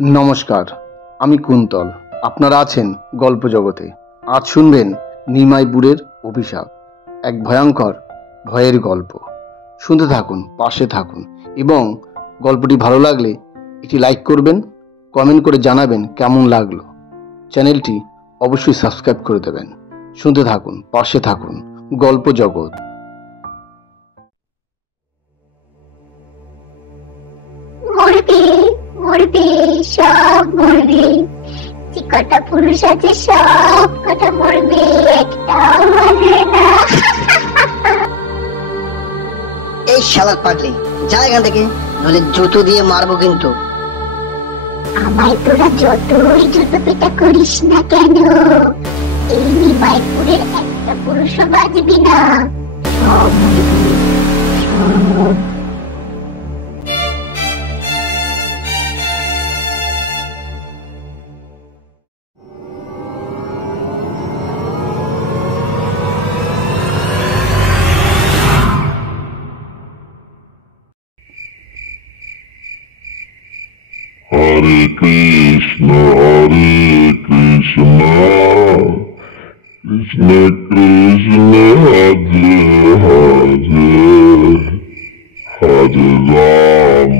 নমস্কার, আমি কুন্তল। আপনারা আছেন গল্প জগতে। আজ শুনবেন নিমাইপুরের অভিশাপ, এক ভয়ঙ্কর ভয়ের গল্প। শুনতে থাকুন, পাশে থাকুন এবং গল্পটি ভালো লাগলে একটি লাইক করবেন, কমেন্ট করে জানাবেন কেমন লাগলো। চ্যানেলটি অবশ্যই সাবস্ক্রাইব করে দেবেন। শুনতে থাকুন, পাশে থাকুন। গল্প জগৎ। মরবে মরবে, সব মরবে। যে কটা পুরুষ আছে সব কটা মরবে, একটাও বাঁচবে না। এই শালাক পাগলি, যা এখান থেকে, নইলে জুতো দিয়ে মারবো কিন্তু। আমায় তোরা যতই জুতো পেটা করিস না কেন, এই নিমাইপুরের একটা পুরুষও বাঁচবি না। সব মরবি, সব। Hare Krishna, Krishna Krishna, Hare Hare, Hare Rama,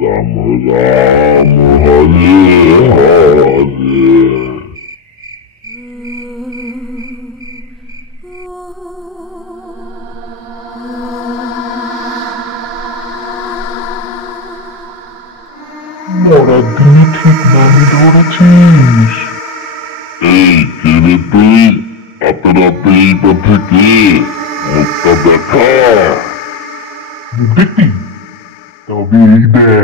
Rama Rama, Hare Hare. মরার দিনে ঠিক নামে ধরেছিস। এই কে রে তুই? আপনার আপনি এই পথে কে? মুখটা দেখা। মুখ দেখবি? তবে এই দেখ।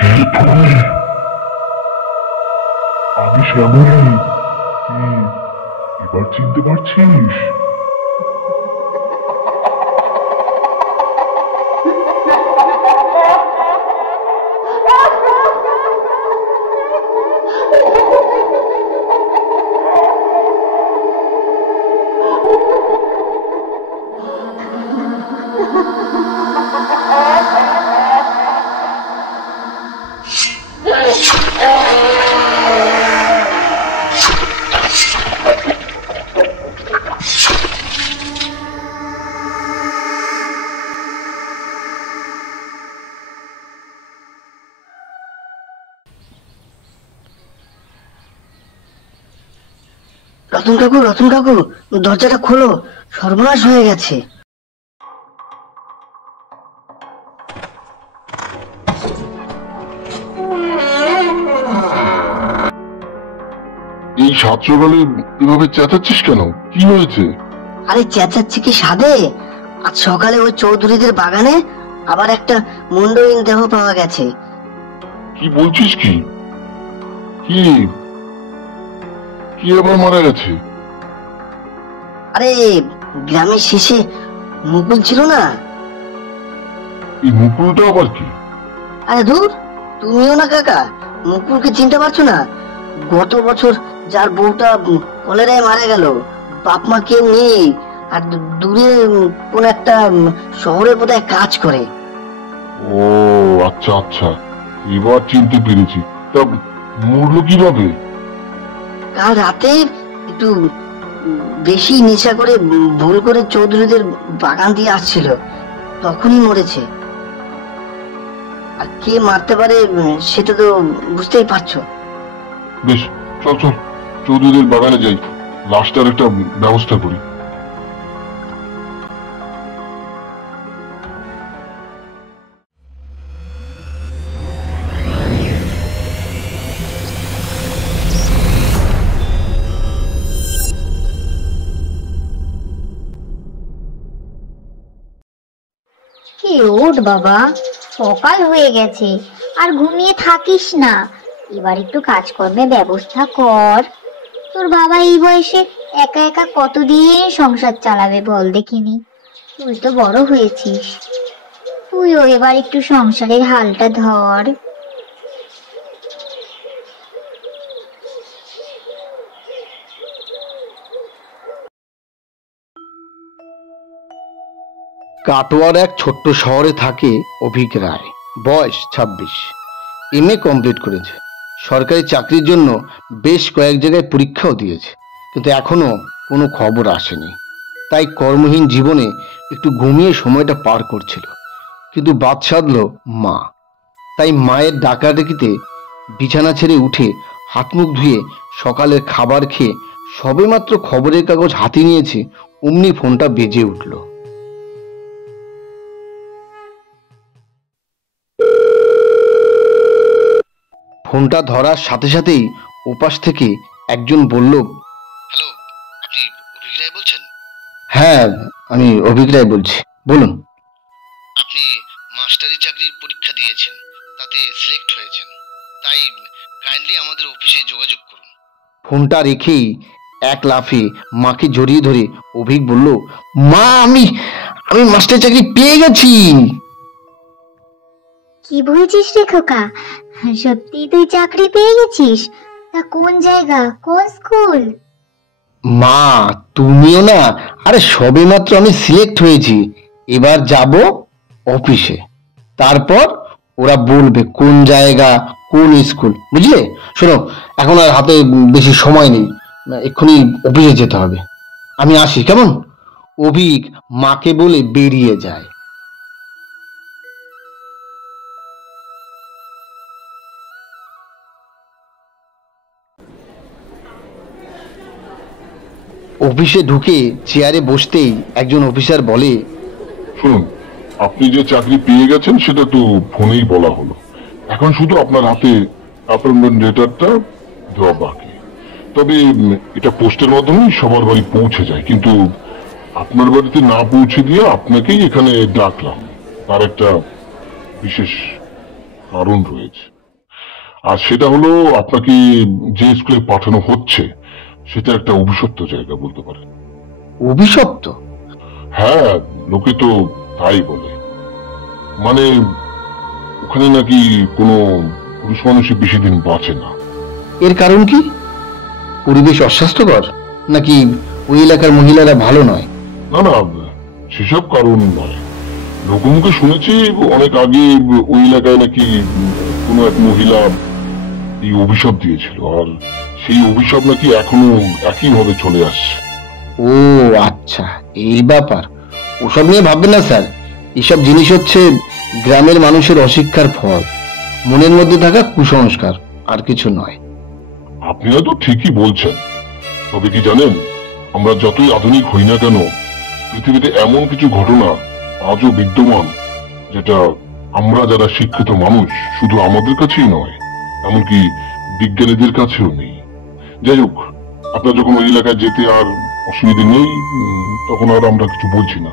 কে তুই? আমি শ্যামলী। কি এবার চিনতে পারছিস? রতন কাকু, দরজাটা খোলো, সর্বনাশ হয়ে গেছে। এই সাত সকালে এভাবে চেঁচাচ্ছিস কেন? কি হয়েছে? আরে চেঁচাচ্ছি কি সাধে? আজ সকালে ওই চৌধুরীদের বাগানে আবার একটা মুন্ডহীন দেহ পাওয়া গেছে। কি বলছিস? কি কি কি আবার মারা গেছে? আরে গ্রামের শেষে মুকুল ছিল না? এই মুকুলটা আবার কি? আরে দূর, তুমিও না কাকা, মুকুলকে চিনতে পারছো না? গত বছর যার বউটা কলেরায় মারা গেল, বাপ মা কেউ নেই, আর দূরে কোন একটা শহরে বোধহয় কাজ করে। ও আচ্ছা আচ্ছা, এবার চিনতে পেরেছি। তা মরলো কিভাবে? কাল রাতে একটু বেশি নেশা করে ভুল করে চৌধুরীদের বাগান দিয়ে আসছিল, তখনই মরেছে। আর কে মারতে পারে সেটা তো বুঝতেই পারছো। বেশ, চল চল চৌধুরীদের বাগানে যাই, লাশটার একটা ব্যবস্থা করি। কি ওঠ বাবা, সকাল হয়ে গেছে, আর ঘুমিয়ে থাকিস না। এবার একটু কাজকর্মে ব্যবস্থা কর। তোর বাবা এই বয়সে একা একা কতদিন সংসার চালাবে বল দেখিনি। তুই তো বড় হয়েছিস, তুইও এবার একটু সংসারের হালটা ধর। কাটোয়ার এক ছোট্ট শহরে থাকে অভিক রায়। বয়স 26। MA কমপ্লিট করেছে। সরকারি চাকরির জন্য বেশ কয়েক জায়গায় পরীক্ষাও দিয়েছে, কিন্তু এখনো কোনো খবর আসেনি। তাই কর্মহীন জীবনে একটু ঘুমিয়ে সময়টা পার করছিল, কিন্তু বাদ সাধল মা। তাই মায়ের ডাকাডাকিতে বিছানা ছেড়ে উঠে হাত মুখ ধুয়ে সকালের খাবার খেয়ে সবেমাত্র খবরের কাগজ হাতে নিয়েছে, অমনি ফোনটা বেজে উঠল। ফোনটা ধরার সাথে সাথেই ওপাশ থেকে একজন বলল, হ্যালো, আপনি অভিক রায় বলছেন? হ্যাঁ, আমি অভিক রায় বলছি, বলুন। আপনি মাস্টারি চাকরির পরীক্ষা দিয়েছেন, তাতে সিলেক্ট হয়েছেন, তাই কাইন্ডলি আমাদের অফিসে যোগাযোগ করুন। ফোনটা রেখেই এক লাফে মাকে জড়িয়ে ধরে অভিক বলল, মা, আমি মাস্টার চাকরি পেয়ে গেছি। কি বলছিস রে খোকা? সত্যি তুই চাকরি পেয়ে গেছিস? তা কোন জায়গা, কোন স্কুল? মা, তুমিও না, আরে সবেমাত্র আমি সিলেক্ট হয়েছি, এবার যাব অফিসে, তারপর ওরা বলবে কোন জায়গা, কোন স্কুল, বুঝলে? শোনো, এখন আর হাতে বেশি সময় নেই, এক্ষুনি অফিসে যেতে হবে। আমি আসি, কেমন? অভিক মাকে বলে বেরিয়ে যায়। অফিসে ঢুকে চেয়ারে বসতেই একজন অফিসার বলে, শুনুন, আপনি যে চাকরি পেয়ে গেছেন সেটা তো ফোনেই বলা হলো। এখন শুধু আপনার হাতে অ্যাপয়েন্টমেন্ট লেটারটা দেওয়া বাকি। তবে এটা পোস্টের মাধ্যমেই সবার বাড়ি পৌঁছে যায়, কিন্তু আপনার বাড়িতে না পৌঁছে দিয়ে আপনাকেই এখানে ডাকলাম, তার একটা বিশেষ কারণ রয়েছে। আর সেটা হলো, আপনাকে যে স্কুলে পাঠানো হচ্ছে সেটা একটা অভিশপ্ত জায়গা বলতে পারেন। অভিশপ্ত? হ্যাঁ, লোকে তো তাই বলে। মানে ওখানে নাকি কোনো পুরুষ মানুষই বেশি দিন বাঁচে না। এর কারণ কি? পরিবেশ অস্বাস্থ্যকর, নাকি ওই এলাকার মহিলারা ভালো নয়? না না, সেসব কারণ নয়। লোকমুখে শুনেছি অনেক আগে ওই এলাকায় নাকি কোনো এক মহিলা এই অভিশাপ দিয়েছিল, আর সেই অভিশাপ নাকি এখনো একইভাবে চলে আসছে। ও আচ্ছা, এই ব্যাপার। ওসব নিয়ে ভাববেন না স্যার, এসব জিনিস হচ্ছে গ্রামের মানুষের অশিক্ষার ফল, মনের মধ্যে থাকা কুসংস্কার, আর কিছু নয়। আপনি হয়তো ঠিকই বলছেন, তবে কি জানেন, আমরা যতই আধুনিক হই না কেন, পৃথিবীতে এমন কিছু ঘটনা আজও বিদ্যমান যেটা আমরা যারা শিক্ষিত মানুষ, শুধু আমাদের কাছেই নয়, এমনকি বিজ্ঞানীদের কাছেও নেই। যাই হোক, আপনার যখন ওই এলাকায় যেতে আর অসুবিধা নেই, তখন আর আমরা কিছু বলছি না।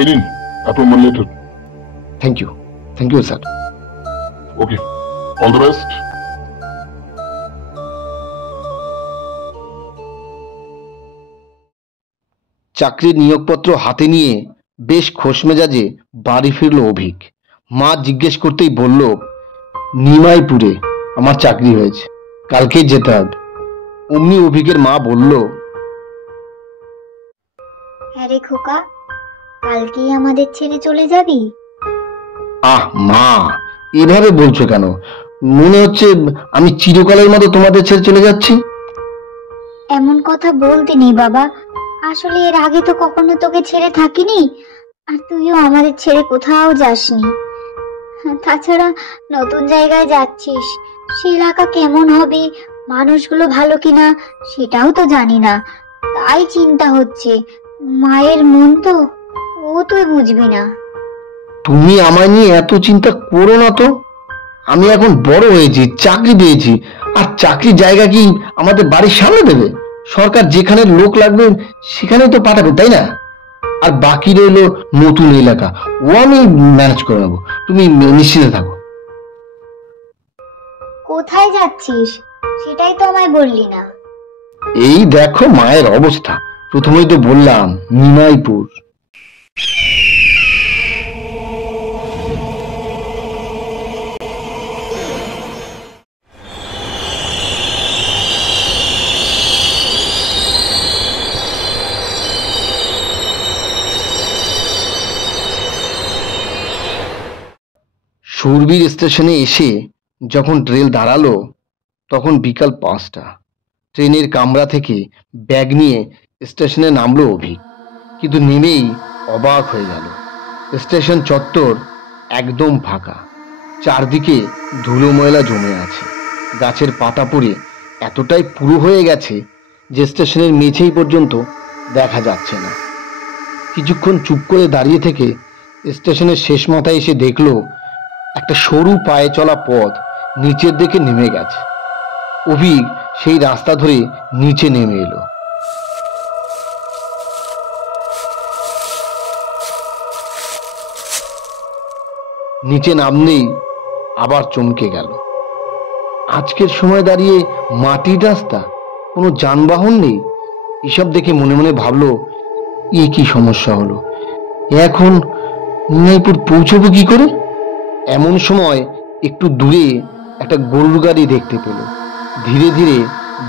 এই নিন appointment letter. Thank you sir. Okay, all the best. চাকরির নিয়োগপত্র হাতে নিয়ে বেশ খোশমেজাজে বাড়ি ফিরল অভিক। মা জিজ্ঞেস করতেই বলল, নিমাইপুরে আমার চাকরি হয়েছে, কালকেই যেতে হবে। অমনি অভিকের মা বলল, হ্যাঁ রে খোকা, কালকেই আমাদের ছেড়ে চলে যাবি? আহ মা, এভাবে বলছো কেন? মনে হচ্ছে আমি চিরকালের মতো তোমাদের ছেড়ে চলে যাচ্ছি। এমন কথা বলতে নেই বাবা, আসলে এর আগে তো কখনো তোকে ছেড়ে থাকিনি, আর তুইও আমাদের ছেড়ে কোথাও যাসনি। তাছাড়া নতুন জায়গায় যাচ্ছিস, সে এলাকা কেমন হবে, মানুষগুলো ভালো কিনা সেটাও তো জানি না, তাই চিন্তা হচ্ছে। মায়ের মন তো, ও তুই বুঝবি না। তুমি আমায় নিয়ে এত চিন্তা করো না তো। আমি এখন বড় হয়েছি, চাকরি পেয়েছি, আর চাকরির জায়গা কি আমাদের বাড়ির সামনে দেবে? সরকার যেখানে লোক লাগবে সেখানে তো পাঠাবে, তাই না? আর বাকি রইলো নতুন এলাকা, ও আমি ম্যানেজ করে নেবো, তুমি নিশ্চিন্তে থাকো। কোথায় যাচ্ছিস সেটাই তো আমায় বললি না। এই দেখো মায়ের অবস্থা, প্রথমেই তো বললাম নিমাইপুর। সুরবীর স্টেশনে এসে যখন ট্রেন দাঁড়ালো তখন বিকাল 5টা। ট্রেনের কামরা থেকে ব্যাগ নিয়ে স্টেশনে নামলো অভিক, কিন্তু নেমেই অবাক হয়ে গেল। স্টেশন চত্বর একদম ফাঁকা, চারদিকে ধুলো ময়লা জমে আছে, গাছের পাতা পড়ে এতটাই পুরো হয়ে গেছে যে স্টেশনের মেঝেই পর্যন্ত দেখা যাচ্ছে না। কিছুক্ষণ চুপ করে দাঁড়িয়ে থেকে স্টেশনের শেষ মাথায় এসে দেখলো একটা সরু পায়ে চলা পথ নিচের দিকে নেমে গেছে। অভিক সেই রাস্তা ধরে নিচে নেমে এলো। নিচে নামলেই আবার চমকে গেল। আজকের সময় দাঁড়িয়ে মাটির রাস্তা, কোনো যানবাহন নেই। এসব দেখে মনে মনে ভাবলো, এ কি সমস্যা হলো, এখন নিমাইপুর পৌঁছবো কি করে? এমন সময় একটু দূরে একটা গরুর গাড়ি দেখতে পেল। ধীরে ধীরে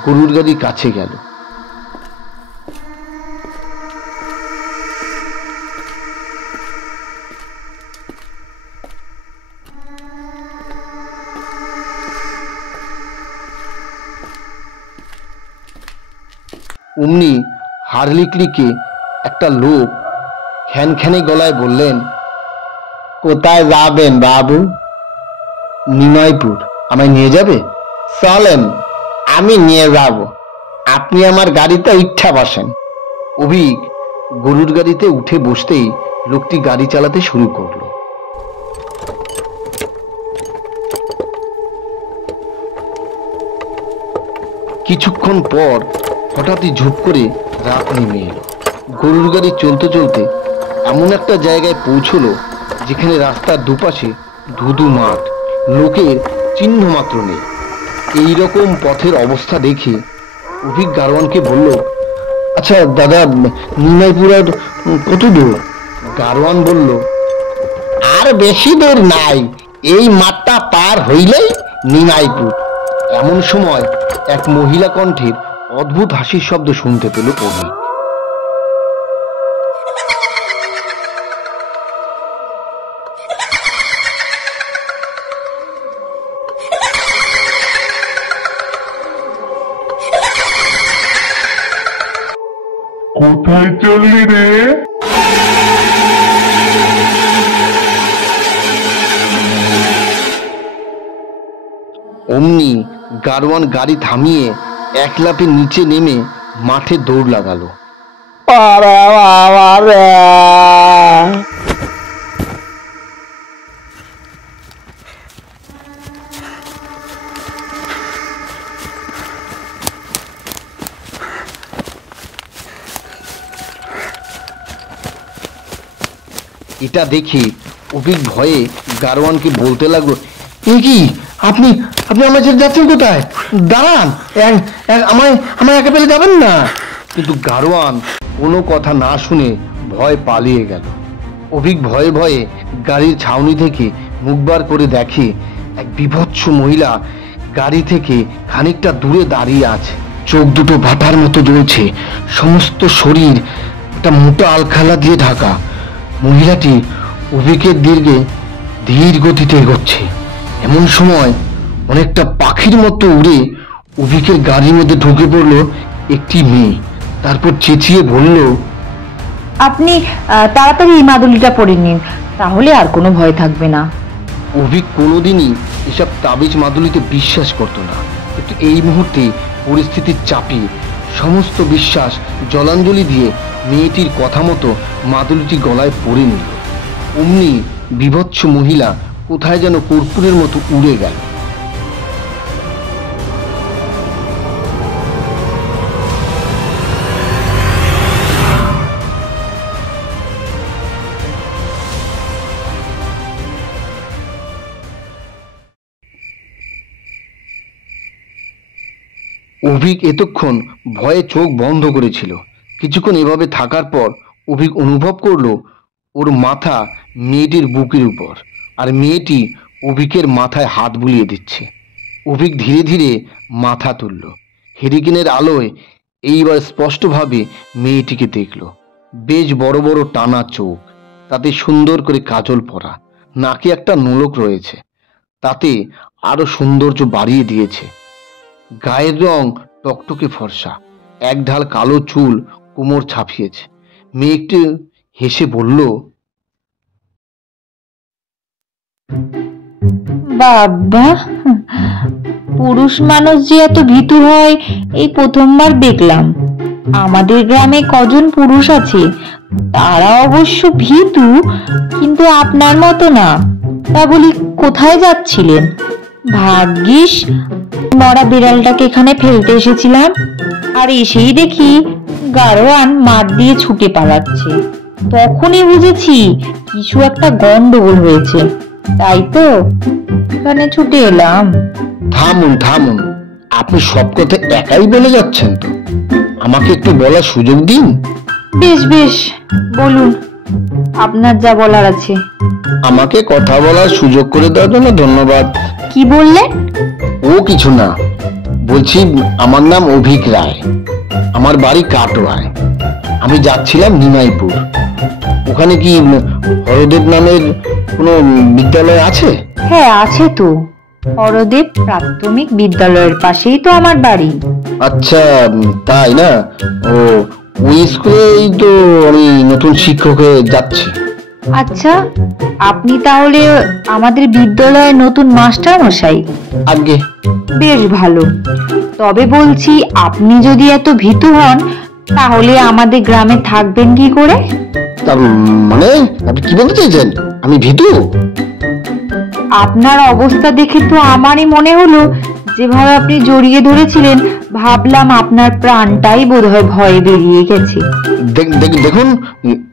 গরুর গাড়ির কাছে গেল। অমনি হারলিকলিকে একটা লোক খ্যানখ্যানে গলায় বললেন, কোথায় যাবেন বাবু? নিমাইপুর। আমায় নিয়ে যাবে? চলেন, আমি নিয়ে যাব, আপনি আমার গাড়িতে উঠা বসেন। অভিক গরুর গাড়িতে উঠে বসতেই লোকটি গাড়ি চালাতে শুরু করলো। কিছুক্ষণ পর হঠাৎই ঝুপ করে রাত নেমে এলো। গরুর গাড়ি চলতে চলতে এমন একটা জায়গায় পৌঁছলো যেখানে রাস্তার দুপাশে ধুধু মাঠ, লোকের চিহ্ন মাত্র নেই। এইরকম পথের অবস্থা দেখে অভিক গারোয়ানকে বলল, আচ্ছা দাদা, নিমাইপুর আর কত দূর? গারোয়ান বলল, আর বেশি দূর নাই, এই মাঠটা পার হইলেই নিমাইপুর। এমন সময় এক মহিলা কণ্ঠের অদ্ভুত হাসির শব্দ শুনতে পেল অভিক। কোথায় চললি রে? অমনি গারোয়ান গাড়ি থামিয়ে এক লাফে নিচে নেমে মাঠে দৌড় লাগালো। এটা দেখে অভিক ভয়ে গারোয়ানকে বলতে লাগলো, এ কি, আপনি আপনি আমার ছেড়ে যাচ্ছেন কোথায়? দাঁড়ান, আমায় আমায় একা পেলে যাবেন না। কিন্তু গারোয়ান কোনো কথা না শুনে ভয় পালিয়ে গেল। অভিক ভয়ে ভয়ে গাড়ির ছাউনি থেকে মুখ বার করে দেখে এক বিভৎস মহিলা গাড়ি থেকে খানিকটা দূরে দাঁড়িয়ে আছে। চোখ দুটো ভাটার মতো জ্বলছে, সমস্ত শরীর একটা মোটা আলখালা দিয়ে ঢাকা। মহিলাটি অভিকের দিকে ধীর গতিতে এগোচ্ছে। এমন সময় অনেকটা পাখির মতো উড়ে অভিকের গাড়ির মধ্যে ঢুকে পড়লো একটি মেয়ে। তারপর চেঁচিয়ে বলল, আপনি তাড়াতাড়ি এই মাদুলিটা পরে নিন, তাহলে আর কোনো ভয় থাকবে না। অভিক কোনোদিনই এসব তাবিজ মাদুলিতে বিশ্বাস করত না, কিন্তু এই মুহূর্তে পরিস্থিতির চাপে সমস্ত বিশ্বাস জলাঞ্জলি দিয়ে মেয়েটির কথা মতো মাদুলিটি গলায় পরে নিল। অমনি বিভৎস মহিলা কোথায় যেন কর্পূরের মতো উড়ে গেল। অভিক এতক্ষণ ভয়ে চোখ বন্ধ করেছিল। কিছুক্ষণ এভাবে থাকার পর অভিক অনুভব করলো ওর মাথা মেয়েটির বুকের উপর, আর মেয়েটি অভিকের মাথায় হাত বুলিয়ে দিচ্ছে। অভিক ধীরে ধীরে মাথা তুলল। হেরিকেনের আলোয় এইবার স্পষ্টভাবে মেয়েটিকে দেখল। বেশ বড় বড় টানা চোখ, তাতে সুন্দর করে কাজল পরা, নাকে একটা নোলক রয়েছে, তাতে আরো সৌন্দর্য বাড়িয়ে দিয়েছে। গায়ের রং টকটকে ফর্সা, এক ঢাল কালো চুল কোমর ছাপিয়েছে। মেয়েটি হেসে বলল, বাবা, পুরুষ মানুষ যে এত ভীতু হয় এই প্রথমবার দেখলাম। আমাদের গ্রামে কজন পুরুষ আছে, তারা অবশ্য ভীতু, কিন্তু আপনার মতো না। তা বলি, কোথায় যাচ্ছিলেন? ভাগ্যিস মরা বিড়ালটাকে এখানে ফেলতে এসেছিলাম, আর এসেই দেখি গাড়োয়ান মাঠ দিয়ে ছুটে পালাচ্ছে। তখনই বুঝেছি কিছু একটা গন্ডগোল হয়েছে, তাই তো এখানে ছুটে এলাম। থামুন থামুন, আপনি সব কথা একাই বলে যাচ্ছেন তো, আমাকে একটু বলার সুযোগ দিন। বেশ বেশ, বলুন আপনার যা বলার আছে। আমাকে কথা বলার সুযোগ করে দেওয়ার জন্য ধন্যবাদ। কি বললেন? ও কিছু না, বলছি আমার নাম অভিক রায়, আমার বাড়ি কাটোয়ায়। আমি যাচ্ছিলাম নিমাইপুর। ওখানে কি হরদেব নামের কোনো বিদ্যালয় আছে? হ্যাঁ, আছে তো। হরদেব প্রাথমিক বিদ্যালয়ের পাশেই তো আমার বাড়ি। আচ্ছা, তাই না? ও, ওই স্কুলেই তো আমি নতুন শিক্ষক হয়ে যাচ্ছি। আচ্ছা, আপনি তাহলে আমাদের বিদ্যালয়ের নতুন মাস্টার মশাই? আগে বেশ ভালো। তবে বলছি, আপনি যদি এত ভীতু হন, তাহলে আমাদের গ্রামে থাকবেন কি করে? মানে আপনি কি বলতে চাইছেন? আমি ভীতু? আপনার অবস্থা দেখে তো আমারই মনে হলো, যেভাবে আপনি জড়িয়ে ধরেছিলেন, ভাবলাম আপনার প্রাণটাই বোধহয় ভয়ে বেরিয়ে গেছে। দেখুন,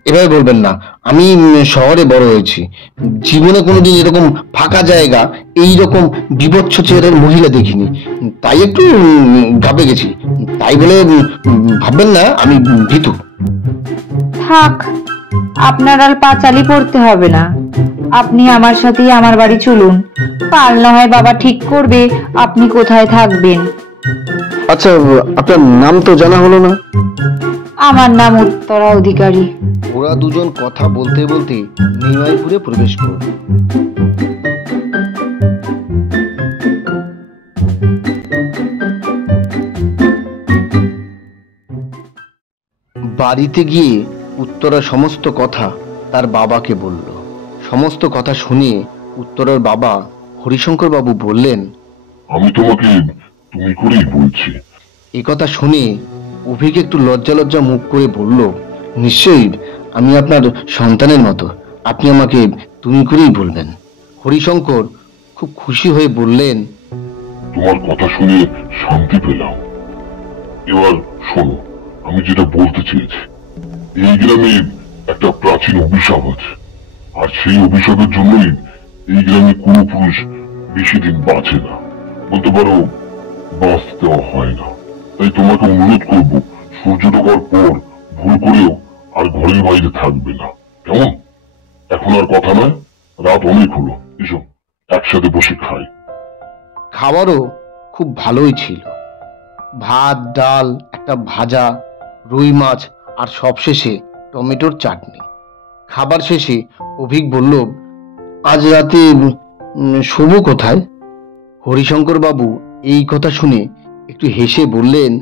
এভাবে বলবেন না। আমি শহরে বড় হয়েছি, জীবনে কোনোদিন এরকম ফাঁকা জায়গা, এইরকম বিভৎস চেহারার মহিলা দেখিনি, তাই একটু ঘাবড়ে গেছি। তাই বলে ভাববেন না আমি ভীতু। থাক, আপনার আর পাঁচালি পড়তে হবে না। আপনি আমার সাথেই আমার বাড়ি চলুন। কাল না হয় বাবা ঠিক করবে আপনি কোথায় থাকবেন। আচ্ছা, আপনার নাম তো জানা হলো না। আমার নাম উত্তরা অধিকারী। ওরা দুজন কথা বলতে বলতে নিমাইপুরে প্রবেশ করল। বাড়িতে গিয়ে উত্তরা সমস্ত কথা তার বাবাকে বলল। সমস্ত কথা শুনে উত্তরার বাবা হরিশঙ্কর বাবু বললেন, আমি তোমাকে তুমি করেই বলছি। এ কথা শুনে অভিক একটু লজ্জা লজ্জা মুখ করে বলল, নিশ্চয়ই, আমি আপনার সন্তানের মতো, আপনি আমাকে তুমি করেই বলবেন। হরিশঙ্কর খুব খুশি হয়ে বললেন, তোমার কথা শুনে শান্তি পেলাম। এবার শোনো, আমি যেটা বলতে চেয়েছি। এই গ্রামে একটা প্রাচীন অভিশাপ আছে, আর সেই অভিশাপের জন্যই এই গ্রামে কোনো পুরুষ বেশি দিন বাঁচে না, বলতে পারো বাঁচতে দেওয়া হয় না। তাই তোমাকে অনুরোধ করব, সূর্য ডোবার পর ভুল করেও আর ঘরের বাইরে থাকবে না, কেমন? এখন আর কথা নয়, রাত অনেক হলো, এসো একসাথে বসে খাই। খাবারও খুব ভালোই ছিল। ভাত, ডাল, একটা ভাজা, রুই মাছ, আর সবশেষে টমেটোর চাটনি। খাবার শেষে অভিক বলল, আজ রাতে শোবো কোথায়? হরিশঙ্কর বাবু এই কথা শুনে একটু হেসে বললেন,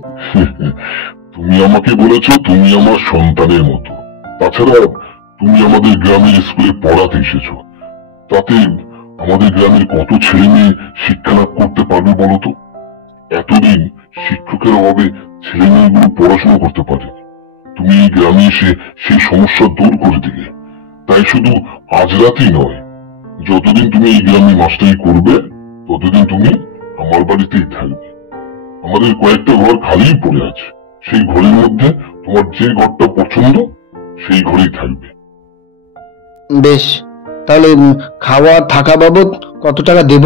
তুমি আমাকে বলেছো তুমি আমার সন্তানের মতো। তাছাড়া তুমি আমাদের গ্রামের স্কুলে পড়াতে এসেছো, তাতে আমাদের গ্রামের কত ছেলে মেয়ে শিক্ষা লাভ করতে পারবে বলো তো? এতদিন শিক্ষকের অভাবে ছেলে মেয়েগুলো পড়াশোনা করতে পারেনি, তুমি এই গ্রামে এসে সেই সমস্যা দূর করে দিলে। তাই শুধু আজ রাতেই নয়, যতদিন তুমি এই গ্রামে মাস্টারি করবে ততদিন তুমি আমার বাড়িতেই থাকবে। আমাদের কয়েকটা ঘর খালি পড়ে আছে, সেই ঘরের মধ্যে তোমার যে ঘরটা পছন্দ সেই ঘরেই থাকবে। বেশ, তাহলে খাওয়া থাকা বাবদ কত টাকা দেব?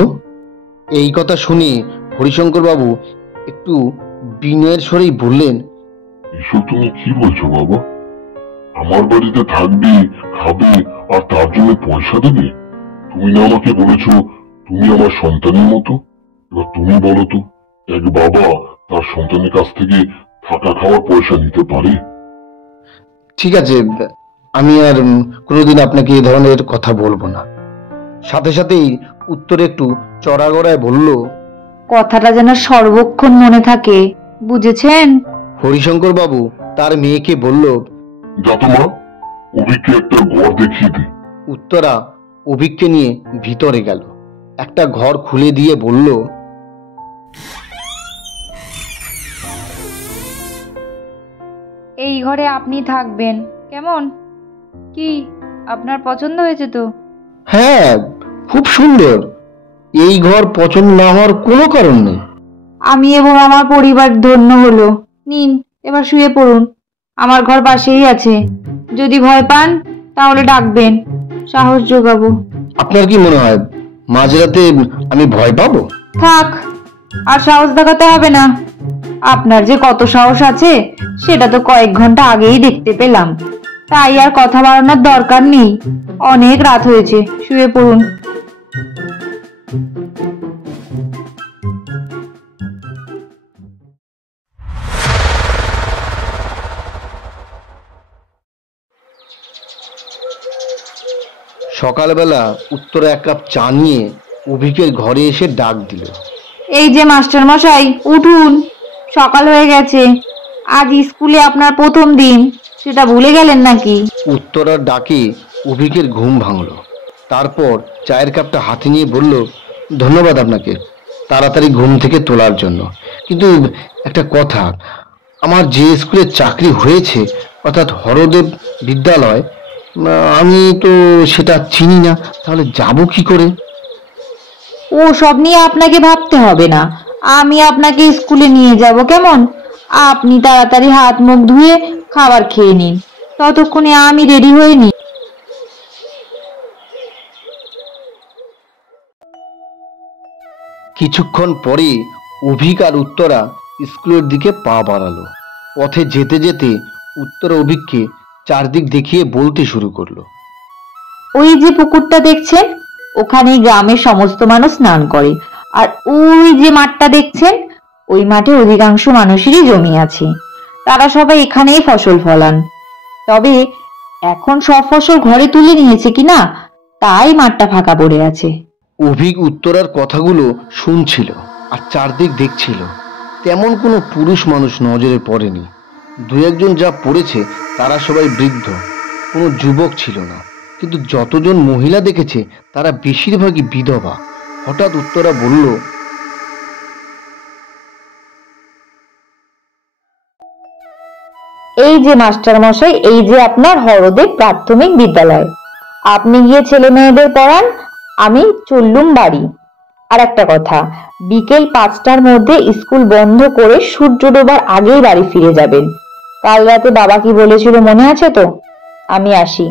এই কথা শুনে হরিশঙ্কর বাবু একটু বিনয়ের স্বরেই বললেন, এসব তুমি কি বলছো বাবা? আমার বাড়িতে থাকবে, খাবে, আর তার জন্য পয়সা দেবে? তুমি না আমাকে বলেছো তুমি আমার সন্তানের মতো? এবার তুমি বলো তো, এক বাবা তার সন্তানের কাছ থেকে থাকা খাওয়ার পয়সা নিতে পারে? ঠিক আছে, আমি আর কোনোদিন আপনাকে এ ধরনের কথা বলবো না। সাথে সাথেই উত্তর একটু চড়া গড়ায় বলল, কথাটা যেন সর্বক্ষণ মনে থাকে, বুঝেছেন? হরিশঙ্কর বাবু তার মেয়েকে বলল, যাতো মা, অভিকে একটা ঘর দেখিয়ে দে। উত্তরা অভিককে নিয়ে ভিতরে গেল। একটা ঘর খুলে দিয়ে বলল, এই ঘরে আপনি থাকবেন, কেমন? কি আপনার পছন্দ হয়েছে তো? হ্যাঁ, খুব সুন্দর। এই ঘর পছন্দ না হওয়ার কোনো কারণ নেই। আমি এবং আমার পরিবার ধন্য হলো। নিন, এবার শুয়ে পড়ুন। আমার ঘর পাশেই আছে। যদি ভয় পান তাহলে ডাকবেন, সাহস যোগাবো। আপনার কি মনে হয় মাঝরাতে আমি ভয় পাবো? থাক, আর সাহস দেখাতে হবে না। আপনার যে কত সাহস আছে সেটা তো কয়েক ঘন্টা আগেই দেখতে পেলাম। তাই আর কথা বাড়ানোর দরকার নেই। অনেক রাত হয়েছে, শুয়ে পড়ুন। সকালবেলা উত্তরা এক কাপ চা নিয়ে অভিকের ঘরে এসে ডাক দিল। এই যে মাস্টার মশাই, উঠুন, সকাল হয়ে গেছে। আজ স্কুলে আপনার প্রথম দিন, সেটা ভুলে গেলেন নাকি? উত্তরার ডাকে অভিকের ঘুম ভাঙল। তারপর চায়ের কাপটা হাতে নিয়ে বলল, ধন্যবাদ আপনাকে তাড়াতাড়ি ঘুম থেকে তোলার জন্য। কিন্তু একটা কথা, আমার যে স্কুলে চাকরি হয়েছে, অর্থাৎ হরদেব বিদ্যালয়, আমি তো সেটা চিনি না। তাহলে যাব কি করে? ও সব নিয়ে আপনাকে ভাবতে হবে না। আমি আপনাকে স্কুলে নিয়ে যাব, কেমন? আপনি তাড়াতাড়ি হাত মুখ ধুয়ে খাবার খেয়ে নিন, ততক্ষণে আমি রেডি হয়ে নিই। কিছুক্ষণ পরে অভিক আর উত্তরা স্কুলের দিকে পা বাড়ালো। পথে যেতে যেতে উত্তরা অভিককে চারদিক দেখিয়ে বলতে শুরু করলো, ওই যে পুকুরটা দেখছেন, ওখানে গ্রামের সমস্ত মানুষ স্নান করে। আর ওই যে মাঠটা দেখছেন, ওই মাঠে অধিকাংশ মানুষেরই জমি আছে। তারা সবাই এখানেই ফসল ফলান। তবে এখন সব ফসল ঘরে তুলে নিয়েছে কিনা, তাই মাঠটা ফাঁকা পড়ে আছে। অভিক উত্তরার কথাগুলো শুনছিল আর চারদিক দেখছিল। তেমন কোনো পুরুষ মানুষ নজরে পড়েনি। দু একজন যা পড়েছে তারা সবাই বৃদ্ধ, কোনো যুবক ছিল না। কিন্তু যতজন মহিলা দেখেছে তারা বেশিরভাগই বিধবা। হঠাৎ উত্তরা বলল, এই যে মাস্টার মশাই, এই যে আপনার হরদেব প্রাথমিক বিদ্যালয়। আপনি গিয়ে ছেলে মেয়েদের পড়ান, আমি চললুম বাড়ি। আর একটা কথা, বিকেল 5টার মধ্যে স্কুল বন্ধ করে সূর্য ডোবার আগেই বাড়ি ফিরে যাবেন। কাল রাতে বাবা কি বলেছিল মনে আছে তো? আমি আসি।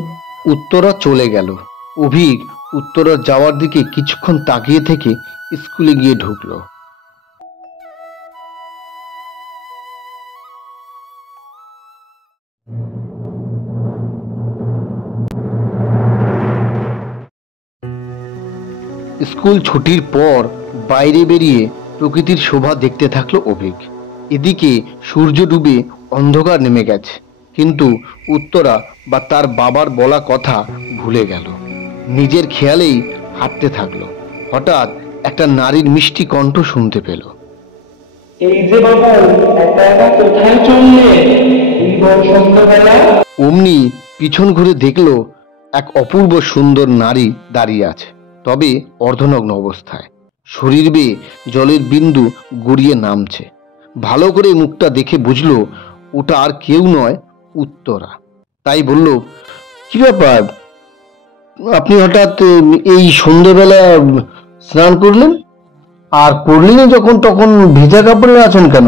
উত্তরা চলে গেল। অভিক উত্তরার যাওয়ার দিকে কিছুক্ষণ তাকিয়ে থেকে স্কুলে গিয়ে ঢুকলো। স্কুল ছুটির পর বাইরে বেরিয়ে প্রকৃতির শোভা দেখতে থাকলো অভিক। এদিকে সূর্য ডুবে অন্ধকার নেমে গেছে, কিন্তু উত্তরা বা তার বাবার বলা কথা ভুলে গেল। নিজের খেয়ালেই হাঁটতে থাকলো। হঠাৎ একটা নারীর মিষ্টি কণ্ঠ শুনতে পেল। এই যে বাবু, একা একা কোথায় চললে এই বড় সন্ধ্যাবেলা? অমনি পিছন ঘুরে দেখলো এক অপূর্ব সুন্দর নারী দাঁড়িয়ে আছে, তবে অর্ধনগ্ন অবস্থায়। শরীর বেয়ে জলের বিন্দু গড়িয়ে নামছে। ভালো করে মুখটা দেখে বুঝলো ওটা আর কেউ নয়, উত্তরা। তাই বলল, কি ব্যাপার, আপনি হঠাৎ এই সন্ধ্যেবেলা স্নান করলেন? আর করলেন যখন তখন ভেজা কাপড়ে আছেন কেন?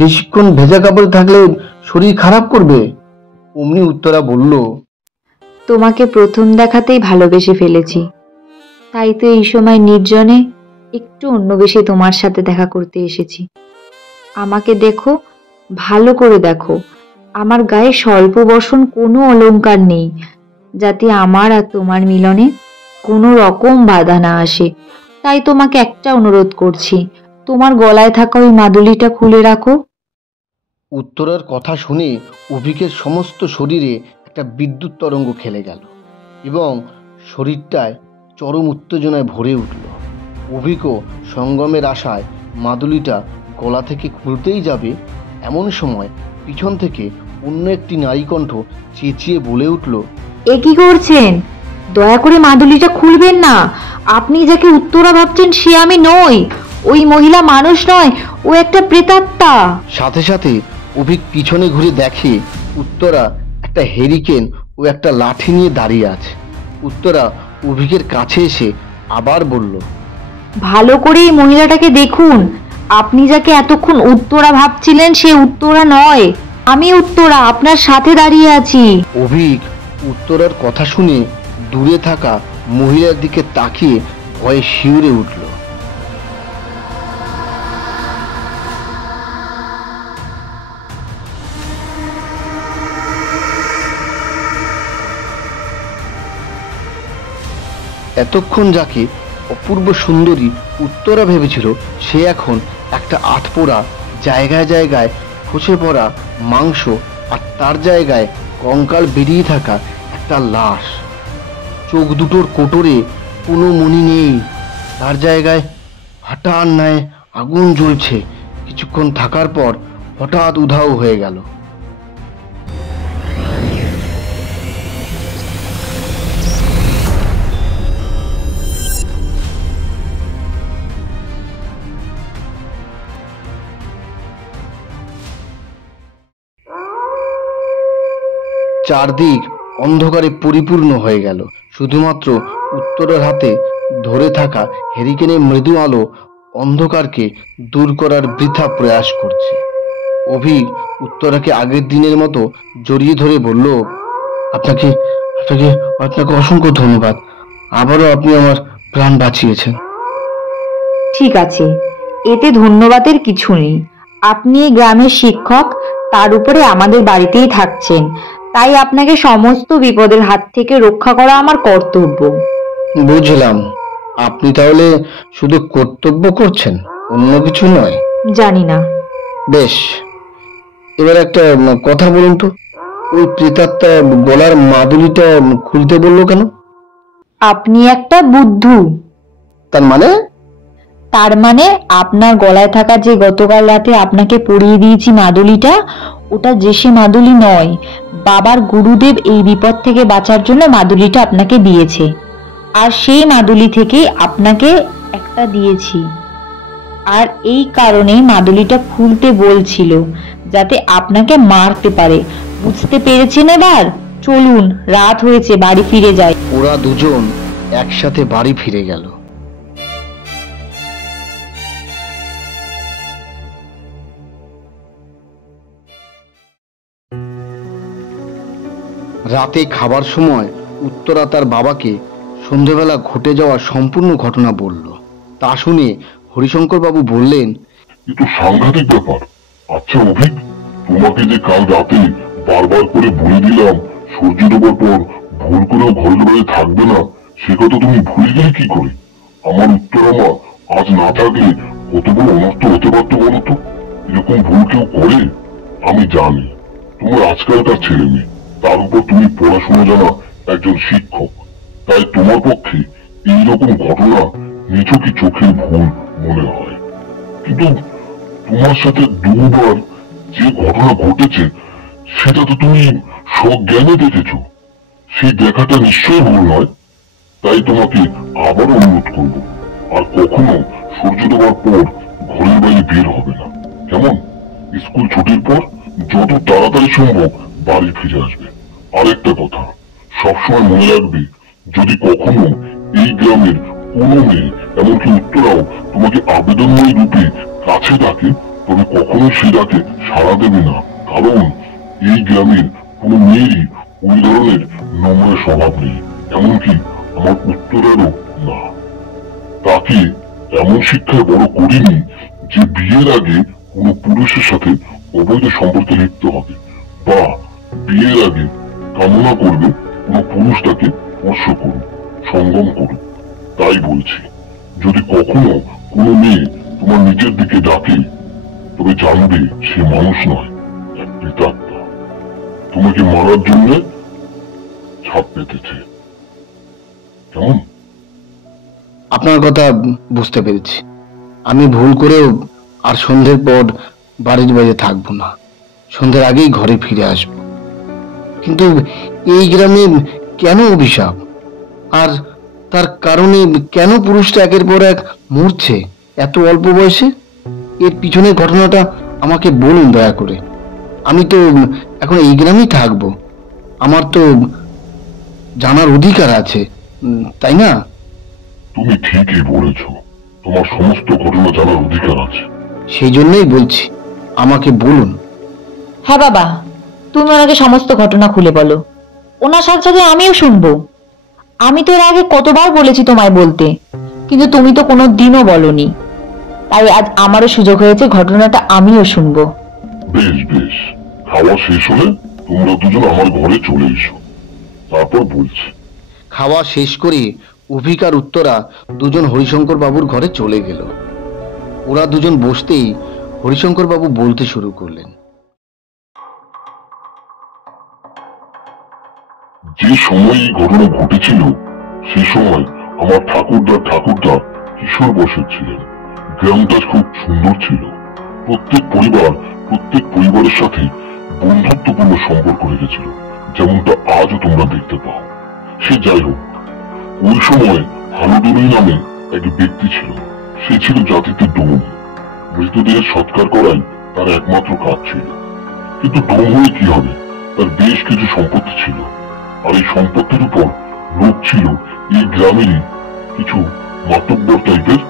বেশিক্ষণ ভেজা কাপড়ে থাকলে শরীর খারাপ করবে। অমনি উত্তরা বলল, তোমাকে প্রথম দেখাতেই ভালোবেসে ফেলেছি। তাই তো এই সময় নির্জনে একটু অন্য বেশে তোমার সাথে দেখা করতে এসেছি। আমাকে দেখো, ভালো করে দেখো। আমার গায়ে স্বল্প বসন কোনো অলংকার নেই, যাতে আমার আর তোমার মিলনে কোনো রকম বাধা না আসে। তাই তোমাকে একটা অনুরোধ করছি, তোমার গলায় থাকা ওই মাদুলিটা খুলে রাখো। উত্তরার কথা শুনে অভিকের সমস্ত শরীরে একটা বিদ্যুৎ তরঙ্গ খেলে গেল এবং শরীরটায় চরম উত্তেজনায় ভরে উঠল। অভিকও সঙ্গমের আশায় মাদুলিটা গলা থেকে খুলতেই যাবে, এমন সময় পিছন থেকে অন্য একটি নারী কণ্ঠ চেঁচিয়ে বলে উঠল, এ কি করছেন? দয়া করে মাদুলিটা খুলবেন না। আপনি যাকে উত্তরা ভাবছেন সে আমি নই। ওই মহিলা মানুষ নয়, ও একটা প্রেতাত্মা। সাথে সাথে অভিক পিছনে ঘুরে দেখে উত্তরা একটা হেরিকেন ও একটা লাঠি নিয়ে দাঁড়িয়ে আছে। উত্তরা অভিকের কাছে এসে আবার বলল, ভালো করে এই মহিলাটাকে দেখুন। আপনি যাকে এতক্ষণ উত্তরা ভাবছিলেন সে উত্তরা নয়, আমি উত্তরা, আপনার সাথে দাঁড়িয়ে আছি। অভিক উত্তরার কথা শুনে দূরে থাকা মহিলার দিকে তাকিয়ে ভয়ে শিউরে উঠল। এতক্ষণ যাকে অপূর্ব সুন্দরী উত্তরা ভেবেছিল সে এখন একটা আধপোড়া, জায়গায় জায়গায় খসে পড়া মাংস, আর তার জায়গায় কঙ্কাল বেরিয়ে থাকা একটা লাশ। চোখ দুটোর কোটরে কোনো মনি নেই, তার জায়গায় হাঁটার ন্যায় আগুন জ্বলছে। কিছুক্ষণ থাকার পর হঠাৎ উধাও হয়ে গেল। চারদিক অন্ধকারে পরিপূর্ণ হয়ে গেল। শুধুমাত্র উত্তরের হাতে ধরে থাকা হেরিকেনের মৃদু আলো অন্ধকারকে দূর করার বৃথা প্রয়াস করছে। অভিক উত্তরাকে আগের দিনের মতো জড়িয়ে ধরে বলল, আপনাকে আপনাকে আপনাকে অসংখ্য ধন্যবাদ। আবারও আপনি আমার প্রাণ বাঁচিয়েছেন। ঠিক আছে, এতে ধন্যবাদের কিছু নেই। আপনি এই গ্রামের শিক্ষক, তার উপরে আমাদের বাড়িতেই থাকছেন, তাই আপনাকে সমস্ত বিপদের হাত থেকে রক্ষা করা আমার কর্তব্য। বুঝলাম, আপনি তাহলে শুধু কর্তব্য করছেন, অন্য কিছু নয়। জানি না। বেশ, এবার একটা কথা বলুন তো, ওই প্রেতাত্মা গলার মাদুলিটা খুলতে বললো কেন? আপনি একটা বুদ্ধু। তার মানে? তার মানে আপনার গলায় থাকা যে গতকাল রাতে আপনাকে পরিয়ে দিয়েছি মাদুলিটা, ওটা যে সে মাদুলি নয়। বাবার গুরুদেব এই বিপদ থেকে বাঁচার জন্য মাদুলিটা আপনাকে দিয়েছে, আর সেই মাদুলি থেকে আপনাকে একটা দিয়েছি। আর এই কারণেই মাদুলিটা খুলতে বলছিল, যাতে আপনাকে মারতে পারে। বুঝতে পেরেছেন এবার? চলুন, রাত হয়েছে, বাড়ি ফিরে যাই। ওরা দুজন একসাথে বাড়ি ফিরে গেল। রাতে খাবার সময় উত্তরা তার বাবাকে সন্ধেবেলা ঘটে যাওয়া সম্পূর্ণ ঘটনা বলল। তা শুনে হরিশঙ্কর বাবু বললেন, এ তো সাংঘাতিক ব্যাপার। আচ্ছা অভিক, তোমাকে যে কাল রাতে বারবার করে বলে দিলাম সূর্য ডোবার পর ভুল করেও ঘরের বাইরে থাকবে না, সে কথা তুমি ভুলে গেলে কি করে? আমার উত্তরা মা আজ না থাকলে কত বড় অনর্থ হতে পারতো বলো তো? এরকম ভুল কেউ করে? আমি জানি তোমার আজকালকার ছেলে মেয়ে, তার উপর তুমি পড়াশোনা জানা একজন শিক্ষক, তাই তোমার পক্ষে এইরকম ঘটনা নিছকই চোখের ভুল মনে হয়। কিন্তু তোমার সাথে দুবার যে ঘটনা ঘটেছে সেটা তো তুমি সজ্ঞানে দেখেছো, সেই দেখাটা নিশ্চয়ই ভুল নয়। তাই তোমাকে আবার অনুরোধ করবো, আর কখনো সূর্য ডোবার পর ঘরের বাইরে বের হবে না, কেমন? স্কুল ছুটির পর যত তাড়াতাড়ি সম্ভব বাড়ি ফিরে আসবে। আরেকটা কথা, সবসময় মনে রাখবে, যদি কখনো এই গ্রামের কোনো মেয়ে, এমনকি উত্তরাও তোমাকে আবেদনময়ী রূপে কাছে ডাকে, তবে কখনো সে ডাকে সাড়া দেবে না, কারণ এই গ্রামের কোনো মেয়েরই ওই ধরনের নম্র স্বভাব নেই, এমনকি আমার উত্তরেরও না। তাকে এমন শিক্ষায় বড় করিনি যে বিয়ের আগে কোনো পুরুষের সাথে অবৈধ সম্পর্কে লিপ্ত হবে, বা বিয়ের আগে কামনা করবে কোনো পুরুষ তাকে স্পর্শ করুক, সঙ্গম করুক। তাই বলছি, যদি কখনো কোনো মেয়ে তোমার নিজের দিকে ডাকে, তবে জানবে সে মানুষ নয়, এক প্রেতাত্মা তোমাকে মারার জন্য ছাপ পেতেছে, কেমন? আপনার কথা বুঝতে পেরেছি। আমি ভুল করেও আর সন্ধ্যের পর বাড়ির বাইরে থাকবো না, সন্ধ্যের আগেই ঘরে ফিরে আসব। কিন্তু এই গ্রামে কেন অভিশাপ, আর তার কারণে কেন পুরুষটা একের পর এক মরছে এত অল্প বয়সে? এর পিছনের ঘটনাটা আমাকে বলুন দয়া করে। আমি তো এখন এই গ্রামেই থাকবো, আমার তো জানার অধিকার আছে, তাই না? তুমি ঠিকই বলেছ, তোমার সমস্ত ঘটনা জানার অধিকার আছে। সেই জন্যই বলছি, আমাকে বলুন। হ্যাঁ বাবা, তুমি ওনাকে সমস্ত ঘটনা খুলে বলো, ওনার সাথে সাথে আমিও শুনবো। আমি তো এর আগে কতবার বলেছি তোমায় বলতে, কিন্তু তুমি তো কোনো দিনও বলনি। তাই আজ আমারও সুযোগ হয়েছে, ঘটনাটা আমিও শুনবো। বেশ বেশ, খাওয়া শেষ হলে তোমরা দুজন আমার ঘরে চলে এসো, তারপর বলছি। খাওয়া শেষ করে অভিক আর উত্তরা দুজন হরিশঙ্কর বাবুর ঘরে চলে গেল। ওরা দুজন বসতেই হরিশঙ্কর বাবু বলতে শুরু করলেন। যে সময় এই ঘটনা ঘটেছিল সে সময় আমার ঠাকুরদা কিশোর বয়সের ছিলেন। গ্রামটা খুব সুন্দর ছিল। প্রত্যেক পরিবারের সাথে বন্ধুত্বপূর্ণ সম্পর্ক রেখেছিল, যেমনটা আজও তোমরা দেখতে পাও। সে যাই হোক, ওই সময় হালুদুলি নামে এক ব্যক্তি ছিল। সে ছিল জাতিতে ডোম। মৃতদেহের সৎকার করাই তার একমাত্র কাজ ছিল। কিন্তু ডোম হয়ে কি হবে, তার বেশ কিছু সম্পত্তি ছিল, আর এই সম্পত্তির উপর লোক ছিল এই গ্রামেরই কিছু মাতব্বর টাইপের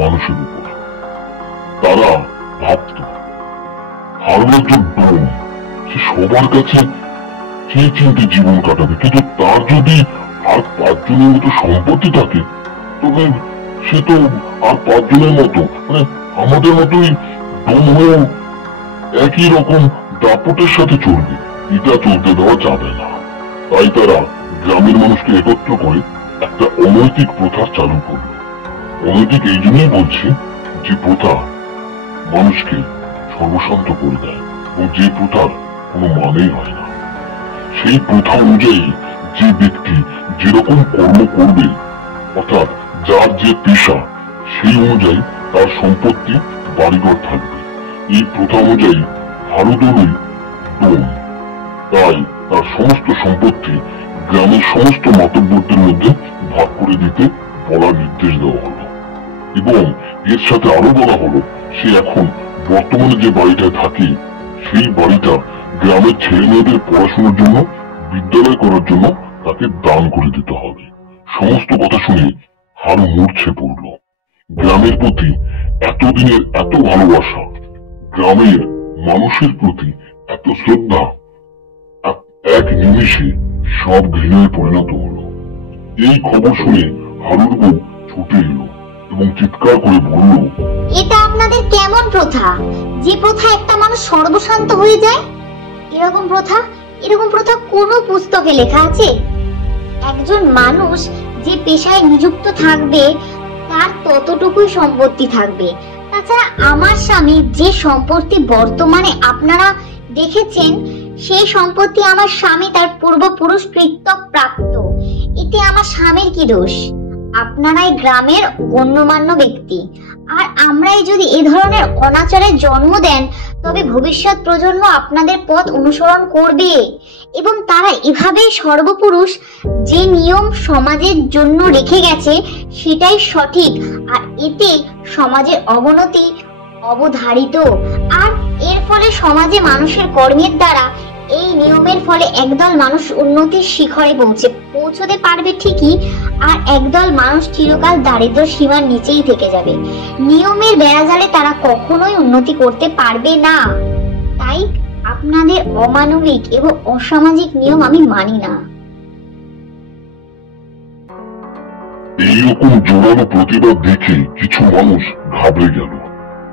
মানুষের উপর। তারা ভাবত হারুর একজন ডোম, সে সবার কাছে চেয়ে চিনতে জীবন কাটাবে, কিন্তু তার যদি আর 5 জনের মতো সম্পত্তি থাকে তবে সে তো আর 5 জনের মতো, মানে আমাদের মতোই ডোম হয়েও একই রকম দাপটের সাথে চলবে। এটা চলতে দেওয়া যাবে না। তাই তারা গ্রামের মানুষকে একত্র করে একটা অনৈতিক প্রথা চালু করল। অনৈতিক এই জন্যই বলছি যে প্রথা মানুষকে সর্বশান্ত করে দেয় এবং যে প্রথার কোনো মানেই হয় না। সেই প্রথা অনুযায়ী যে ব্যক্তি যেরকম কর্ম করবে, অর্থাৎ যার যে পেশা, সেই অনুযায়ী তার সম্পত্তি বাড়িঘর থাকবে। এই প্রথা অনুযায়ী হারুদলুই ডোম, তাই তার সমস্ত সম্পত্তি গ্রামের সমস্ত মাতব্বরদের মধ্যে ভাগ করে দিতে বলার নির্দেশ দেওয়া হলো। এবং এর সাথে আরো বলা হলো সে এখন বর্তমানে যে বাড়িটায় থাকে সেই বাড়িটা গ্রামের ছেলে মেয়েদের পড়াশোনার জন্য, বিদ্যালয় করার জন্য তাকে দান করে দিতে হবে। সমস্ত কথা শুনে হারু মূর্ছে পড়ল। গ্রামের প্রতি এতদিনের এত ভালোবাসা, গ্রামের মানুষের প্রতি এত শ্রদ্ধা এক নিমেষে সব ঘৃণায় পরিণত হলো। এই খবর শুনে হারুর বউ ছুটে এলো এবং চিৎকার করে বলল, এটা আপনাদের কেমন প্রথা, যে প্রথা একটা মানুষ সর্বশান্ত হয়ে যায়? এরকম প্রথা কোনো পুস্তকে লেখা আছে? একজন মানুষ যে পেশায় নিযুক্ত থাকবে তার ততটুকুই সম্পত্তি থাকবে। তাছাড়া আমার স্বামী যে সম্পত্তি বর্তমানে আপনারা দেখেছেন, সেই সম্পত্তি আমার স্বামী তার পূর্বপুরুষ কৃতক প্রাপ্ত। এতে আমার স্বামীর কি দোষ? আপনারাই গ্রামের গণ্যমান্য ব্যক্তি, আর আমরাই যদি এ ধরনের অনাচারে জন্ম দেন তবে ভবিষ্যৎ প্রজন্ম আপনাদের পথ অনুসরণ করবে এবং তারা এভাবেই সর্বপুরুষ যে নিয়ম সমাজের জন্য রেখে গেছে সেটাই সঠিক, আর এতে সমাজের অবনতি অবধারিত। আর এর ফলে সমাজে মানুষের কর্মের দ্বারা এই নিয়মের ফলে একদল মানুষ উন্নতির শিখরে পৌঁছতে পারবে ঠিকই, আর একদল মানুষ চিরকাল দারিদ্র সীমার নিচেই থেকে যাবে। নিয়মের বেড়াজালে তারা কখনোই উন্নতি করতে পারবে না। তাই আপনাদের অমানবিক এবং অসামাজিক নিয়ম আমি মানি না। এইরকম জোরালো প্রতিবাদ দেখে কিছু মানুষ ঘাবড়ে গেল।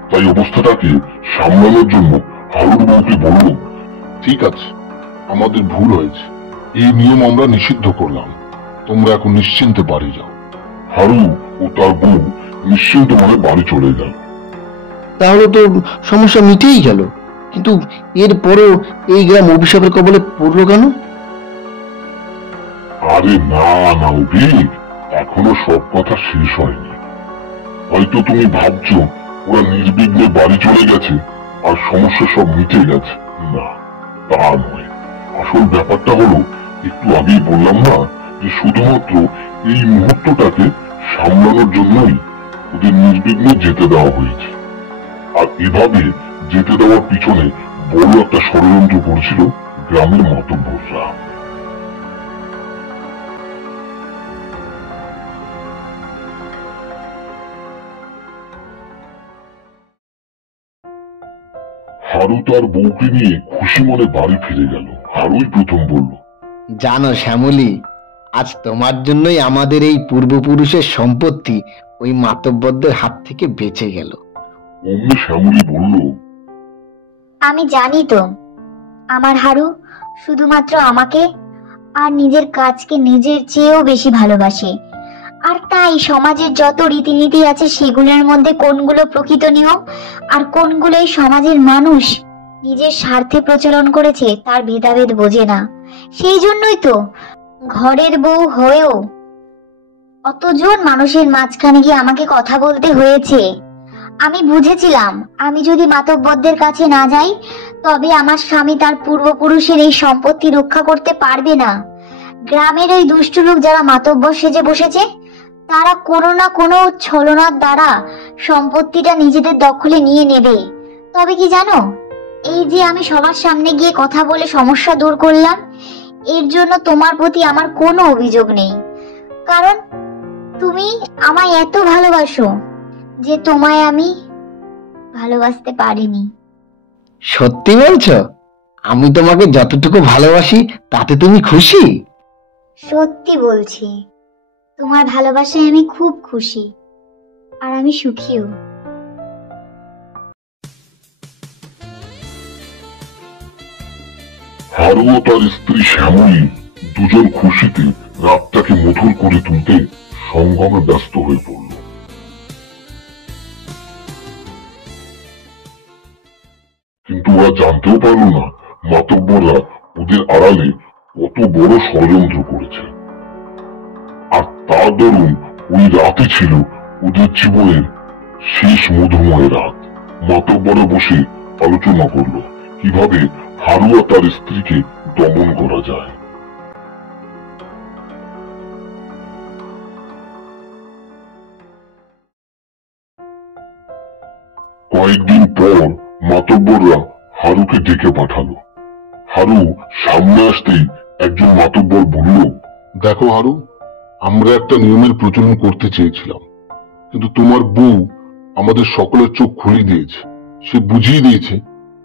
তাই অবস্থাটাকে সামলানোর জন্য হারুর বউকে বলল, ঠিক আছে, আমাদের ভুল হয়েছে, এই নিয়ম আমরা নিষিদ্ধ করলাম, তোমরা এখন নিশ্চিন্তে বাড়ি যাও। হারু ও তার বউ নিশ্চিন্ত মনে বাড়ি চলে গেল। তাহলে তো সমস্যা মিটেই গেল, কিন্তু এরপরেও এই গ্রাম অভিশাপের কবলে পড়লো কেন? আরে না না অভিক, এখনো সব কথা শেষ হয়নি। হয়তো তুমি ভাবছো ওরা নির্বিঘ্নে বাড়ি চলে গেছে আর সমস্যা সব মিটে গেছে। না, তা নয়। আসল ব্যাপারটা হলো, একটু আগেই বললাম না যে শুধুমাত্র এই মুহূর্তটাকে সামলানোর জন্যই ওদের নির্বিঘ্নে যেতে দেওয়া হয়েছে। আর এভাবে যেতে দেওয়ার পিছনে বড় একটা ষড়যন্ত্র করেছিল গ্রামের মাতব্বররা। হারু তার বউকে নিয়ে খুশি মনে বাড়ি ফিরে গেল। হারুই প্রথম বলল, জানো শ্যামলী, আজ তোমার জন্যই আমাদের এই পূর্বপুরুষের সম্পত্তি ওই মাতব্বরদের হাত থেকে বেঁচে গেল। অমনি শ্যামলী বলল, আমি জানি তো আমার হারু শুধুমাত্র আমাকে আর নিজের কাজকে নিজের চেয়েও বেশি ভালোবাসে। আর তাই সমাজের যত রীতিনীতি আছে সেগুলোর মধ্যে কোনগুলো প্রকৃত নিয়ম আর কোনগুলো এই সমাজের মানুষ নিজের স্বার্থে প্রচলন করেছে তার ভেদাভেদ বোঝে না। সেই জন্যই তো ঘরের বউ হয়েও অতজন মানুষের মাঝখানে গিয়ে আমাকে কথা বলতে হয়েছে। আমি বুঝেছিলাম আমি যদি মাতব্বরদের কাছে না যাই তবে আমার স্বামী তার পূর্বপুরুষের এই সম্পত্তি রক্ষা করতে পারবে না। গ্রামের ওই দুষ্টু লোক যারা মাতব্বর সেজে বসেছে তারা কোনো না কোনো ছলনার দ্বারা সম্পত্তিটা নিজেদের দখলে নিয়ে নেবে। তবে কি জানো, এই যে আমি সবার সামনে গিয়ে কথা বলে সমস্যা দূর করলাম, এর জন্য তোমার প্রতি আমার কোনো অভিযোগ নেই। কারণ তুমি আমায় এত ভালোবাসো যে তোমায় আমি ভালোবাসতে পারিনি। সত্যি বলছো? আমি তোমাকে যতটুকু ভালোবাসি তাতে তুমি খুশি? সত্যি বলছি, তোমার ভালোবাসায় আমি খুব খুশি আর আমি সুখীও। হারু ও তার স্ত্রী শ্যামলী দুজন খুশিতে রাতটাকে মধুর করে তুলতে সঙ্গমে ব্যস্ত হয়ে পড়ল। কিন্তু ওরা জানতেও পারল না মাতব্বররা ওদের আড়ালে কত বড় ষড়যন্ত্র করেছে। আর তার দরুন ওই রাতে ছিল ওদের জীবনের শেষ মধুময় রাত। মাতব্বররা বসে আলোচনা করলো কিভাবে হারু আর তার স্ত্রীকে দমন করা যায়। কয়েকদিন পর মাতব্বররা হারুকে ডেকে পাঠালো। হারু সামনে আসতেই একজন মাতব্বর বলল, দেখো হারু, আমরা একটা নিয়মের প্রচলন করতে চেয়েছিলাম, কিন্তু তোমার বউ আমাদের সকলের চোখ খুলে দিয়েছে। সে বুঝিয়ে দিয়েছে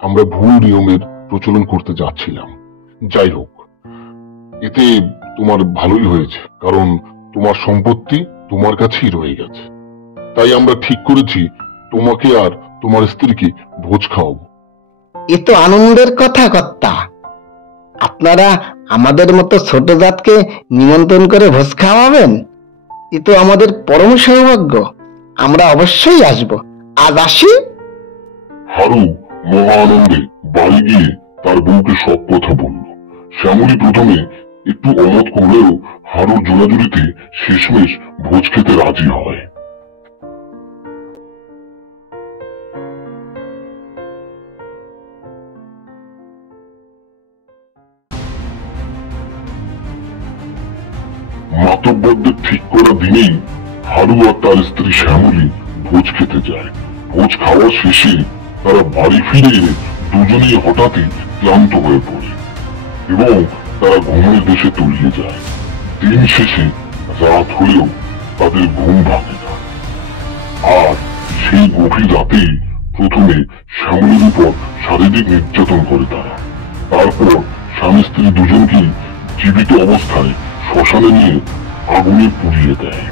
আমরা ভুল নিয়মের প্রচলন করতে যাচ্ছিলাম। যাই হোক, এতে তোমার ভালোই হয়েছে, কারণ তোমার সম্পত্তি তোমার কাছেই রয়ে গেছে। তাই আমরা ঠিক করেছি তোমাকে আর তোমার স্ত্রীকে ভোজ খাওয়াবো। এ তো আনন্দের কথা কর্তা। আপনারা আমাদের মতো ছোট জাতকে নিমন্ত্রণ করে ভোজ খাওয়াবেন, এ তো আমাদের পরম সৌভাগ্য। আমরা অবশ্যই আসব। আজ আসি। হারু মহা আনন্দে বাড়ি গিয়ে তার বউকে সব কথা বলল। শ্যামলী প্রথমে একটু অমত করলেও হারুর জোরাজুরিতে শেষমেশ ভোজ খেতে রাজি হয়। মাতব্বরদের ঠিক করা দিনেই হারু আর তার স্ত্রী শ্যামলী ভোজ খেতে যায়। ভোজ খাওয়া শেষে তারা বাড়ি ফিরে এলে দুজনেই হঠাৎই ক্লান্ত হয়ে পড়ে এবং তারা ঘুমের দেশে তলিয়ে যায়। দিন শেষে রাত হলেও তাদের ঘুম ভাঙে না। আর সেই গভীর রাতেই প্রথমে শ্যামলীর উপর শারীরিক নির্যাতন করে তারা। তারপর স্বামী স্ত্রী দুজনকেই জীবিত অবস্থায় শ্মশানে নিয়ে আগুনে পুড়িয়ে দেয়।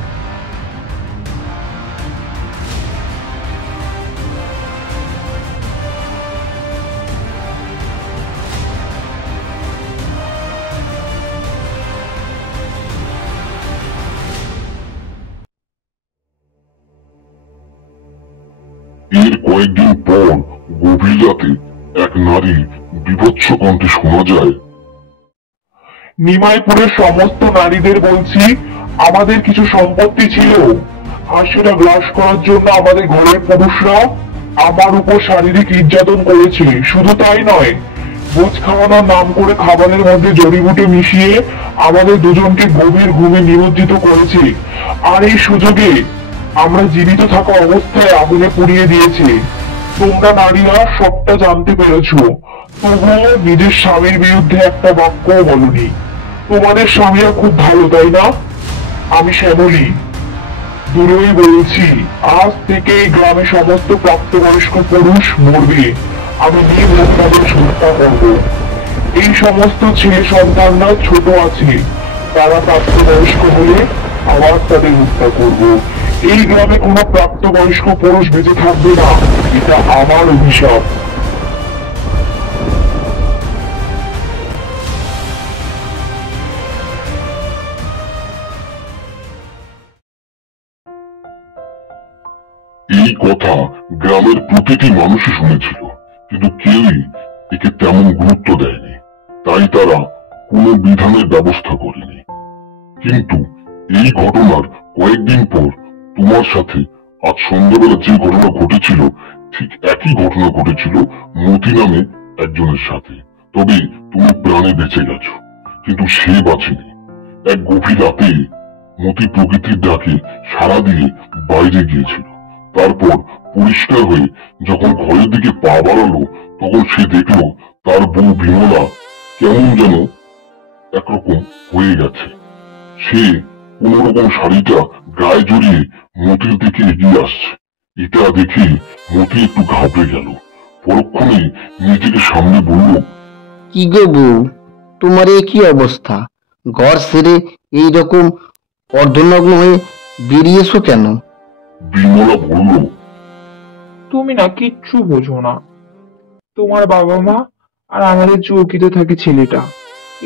এর কয়েকদিন পর গভীর রাতে এক নারী বীভৎস কণ্ঠে শোনা যায়, নিমাইপুরের সমস্ত নারীদের বলছি, আমাদের কিছু সম্পত্তি ছিল, আর সেটা গ্রাস করার জন্য আমাদের ঘরের পুরুষরা আমার উপর শারীরিক নির্যাতন করেছে। শুধু তাই নয়, ভোজ খাওয়ানোর নাম করে খাবারের মধ্যে জড়িবুটি মিশিয়ে আমাদের দুজনকে গভীর ঘুমে নিমজ্জিত করেছে। আর এই সুযোগে আমরা জীবিত থাকা অবস্থায় আগুনে পুড়িয়ে দিয়েছে। তোমরা নারীরা সবটা জানতে পেরেছো, তবুও নিজের স্বামীর বিরুদ্ধে একটা বাক্যও বলনি। তোমাদের স্বামীরা খুব ভালো, তাই না? আমি শ্যামলী দূরেই বলছি, আজ থেকে এই গ্রামে সমস্ত প্রাপ্তবয়স্ক পুরুষ মরবে। আমি নিয়ে তাদের হত্যা করবো। এই সমস্ত ছেলে সন্তানরা ছোট আছে, তারা প্রাপ্তবয়স্ক হলে আবার তাদের হত্যা করবো। এই গ্রামে কোনো প্রাপ্তবয়স্ক পুরুষ বেঁচে থাকবে না, এটা আমার অভিশাপ। এই কথা গ্রামের প্রতিটি মানুষই শুনেছিল, কিন্তু কেউই একে তেমন গুরুত্ব দেয়নি। তাই তারা কোনো বিধানের ব্যবস্থা করেনি। কিন্তু এই ঘটনার কয়েকদিন পর তোমার সাথে আজ সন্ধ্যাবেলা যে ঘটনা ঘটেছিল, ঠিক একই ঘটনা ঘটেছিল মতি নামে একজনের সাথে। তবে তুমি প্রাণে বেঁচে গেছো, কিন্তু সে বাঁচেনি। এক গভীর রাতে মতি প্রকৃতির ডাকে সাড়া দিয়ে বাইরে গিয়েছিল। তারপর পরিষ্কার হয়ে যখন ঘরের দিকে পা বাড়ালো, তখন সে দেখলো তার বউ বিমলা কেমন যেন একরকম হয়ে গেছে। সে কোন রকম শাড়িটা গায়ে জড়িয়ে মতির দিকে এগিয়ে আসছে। এটা দেখে মতি একটু ঘাবড়ে গেল। পরক্ষণে নিজেকে সামনে বলল, কি গো বউ, তোমার এ কি অবস্থা? ঘর ছেড়ে এইরকম অর্ধনগ্ন হয়ে বেরিয়েছো কেন? বিমলা বলল, তুমি না কিচ্ছু বোঝো না। তোমার বাবা মা আর আমাদের চৌকিতে থাকে ছেলেটা,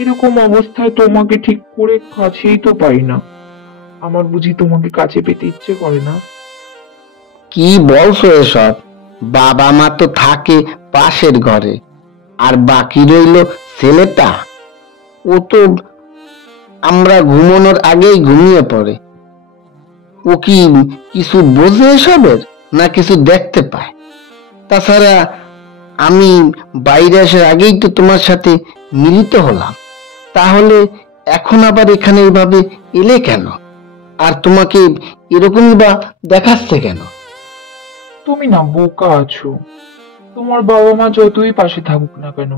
এরকম অবস্থায় তোমাকে ঠিক করে কাছেই তো পাই না। আমার বুঝি তোমাকে কাছে পেতে ইচ্ছে করে না? কি বলছো এসব? বাবা মা তো থাকে পাশের ঘরে, আর বাকি রইল ছেলেটা। ও তো আমরা ঘুমানোর আগেই ঘুমিয়ে পড়ে। ও কি কিছু বোঝে এসবের, না কিছু দেখতে পায়? তাছাড়া আমি বাইরে আসার আগেই তো তোমার সাথে মিলিত হলাম। তাহলে এখন আবার এখানে এইভাবে এলে কেন? আর তোমাকে এরকমই বা দেখাচ্ছে কেন? তুমি না বোকা আছো। তোমার বাবা মা যতই পাশে থাকুক না কেন,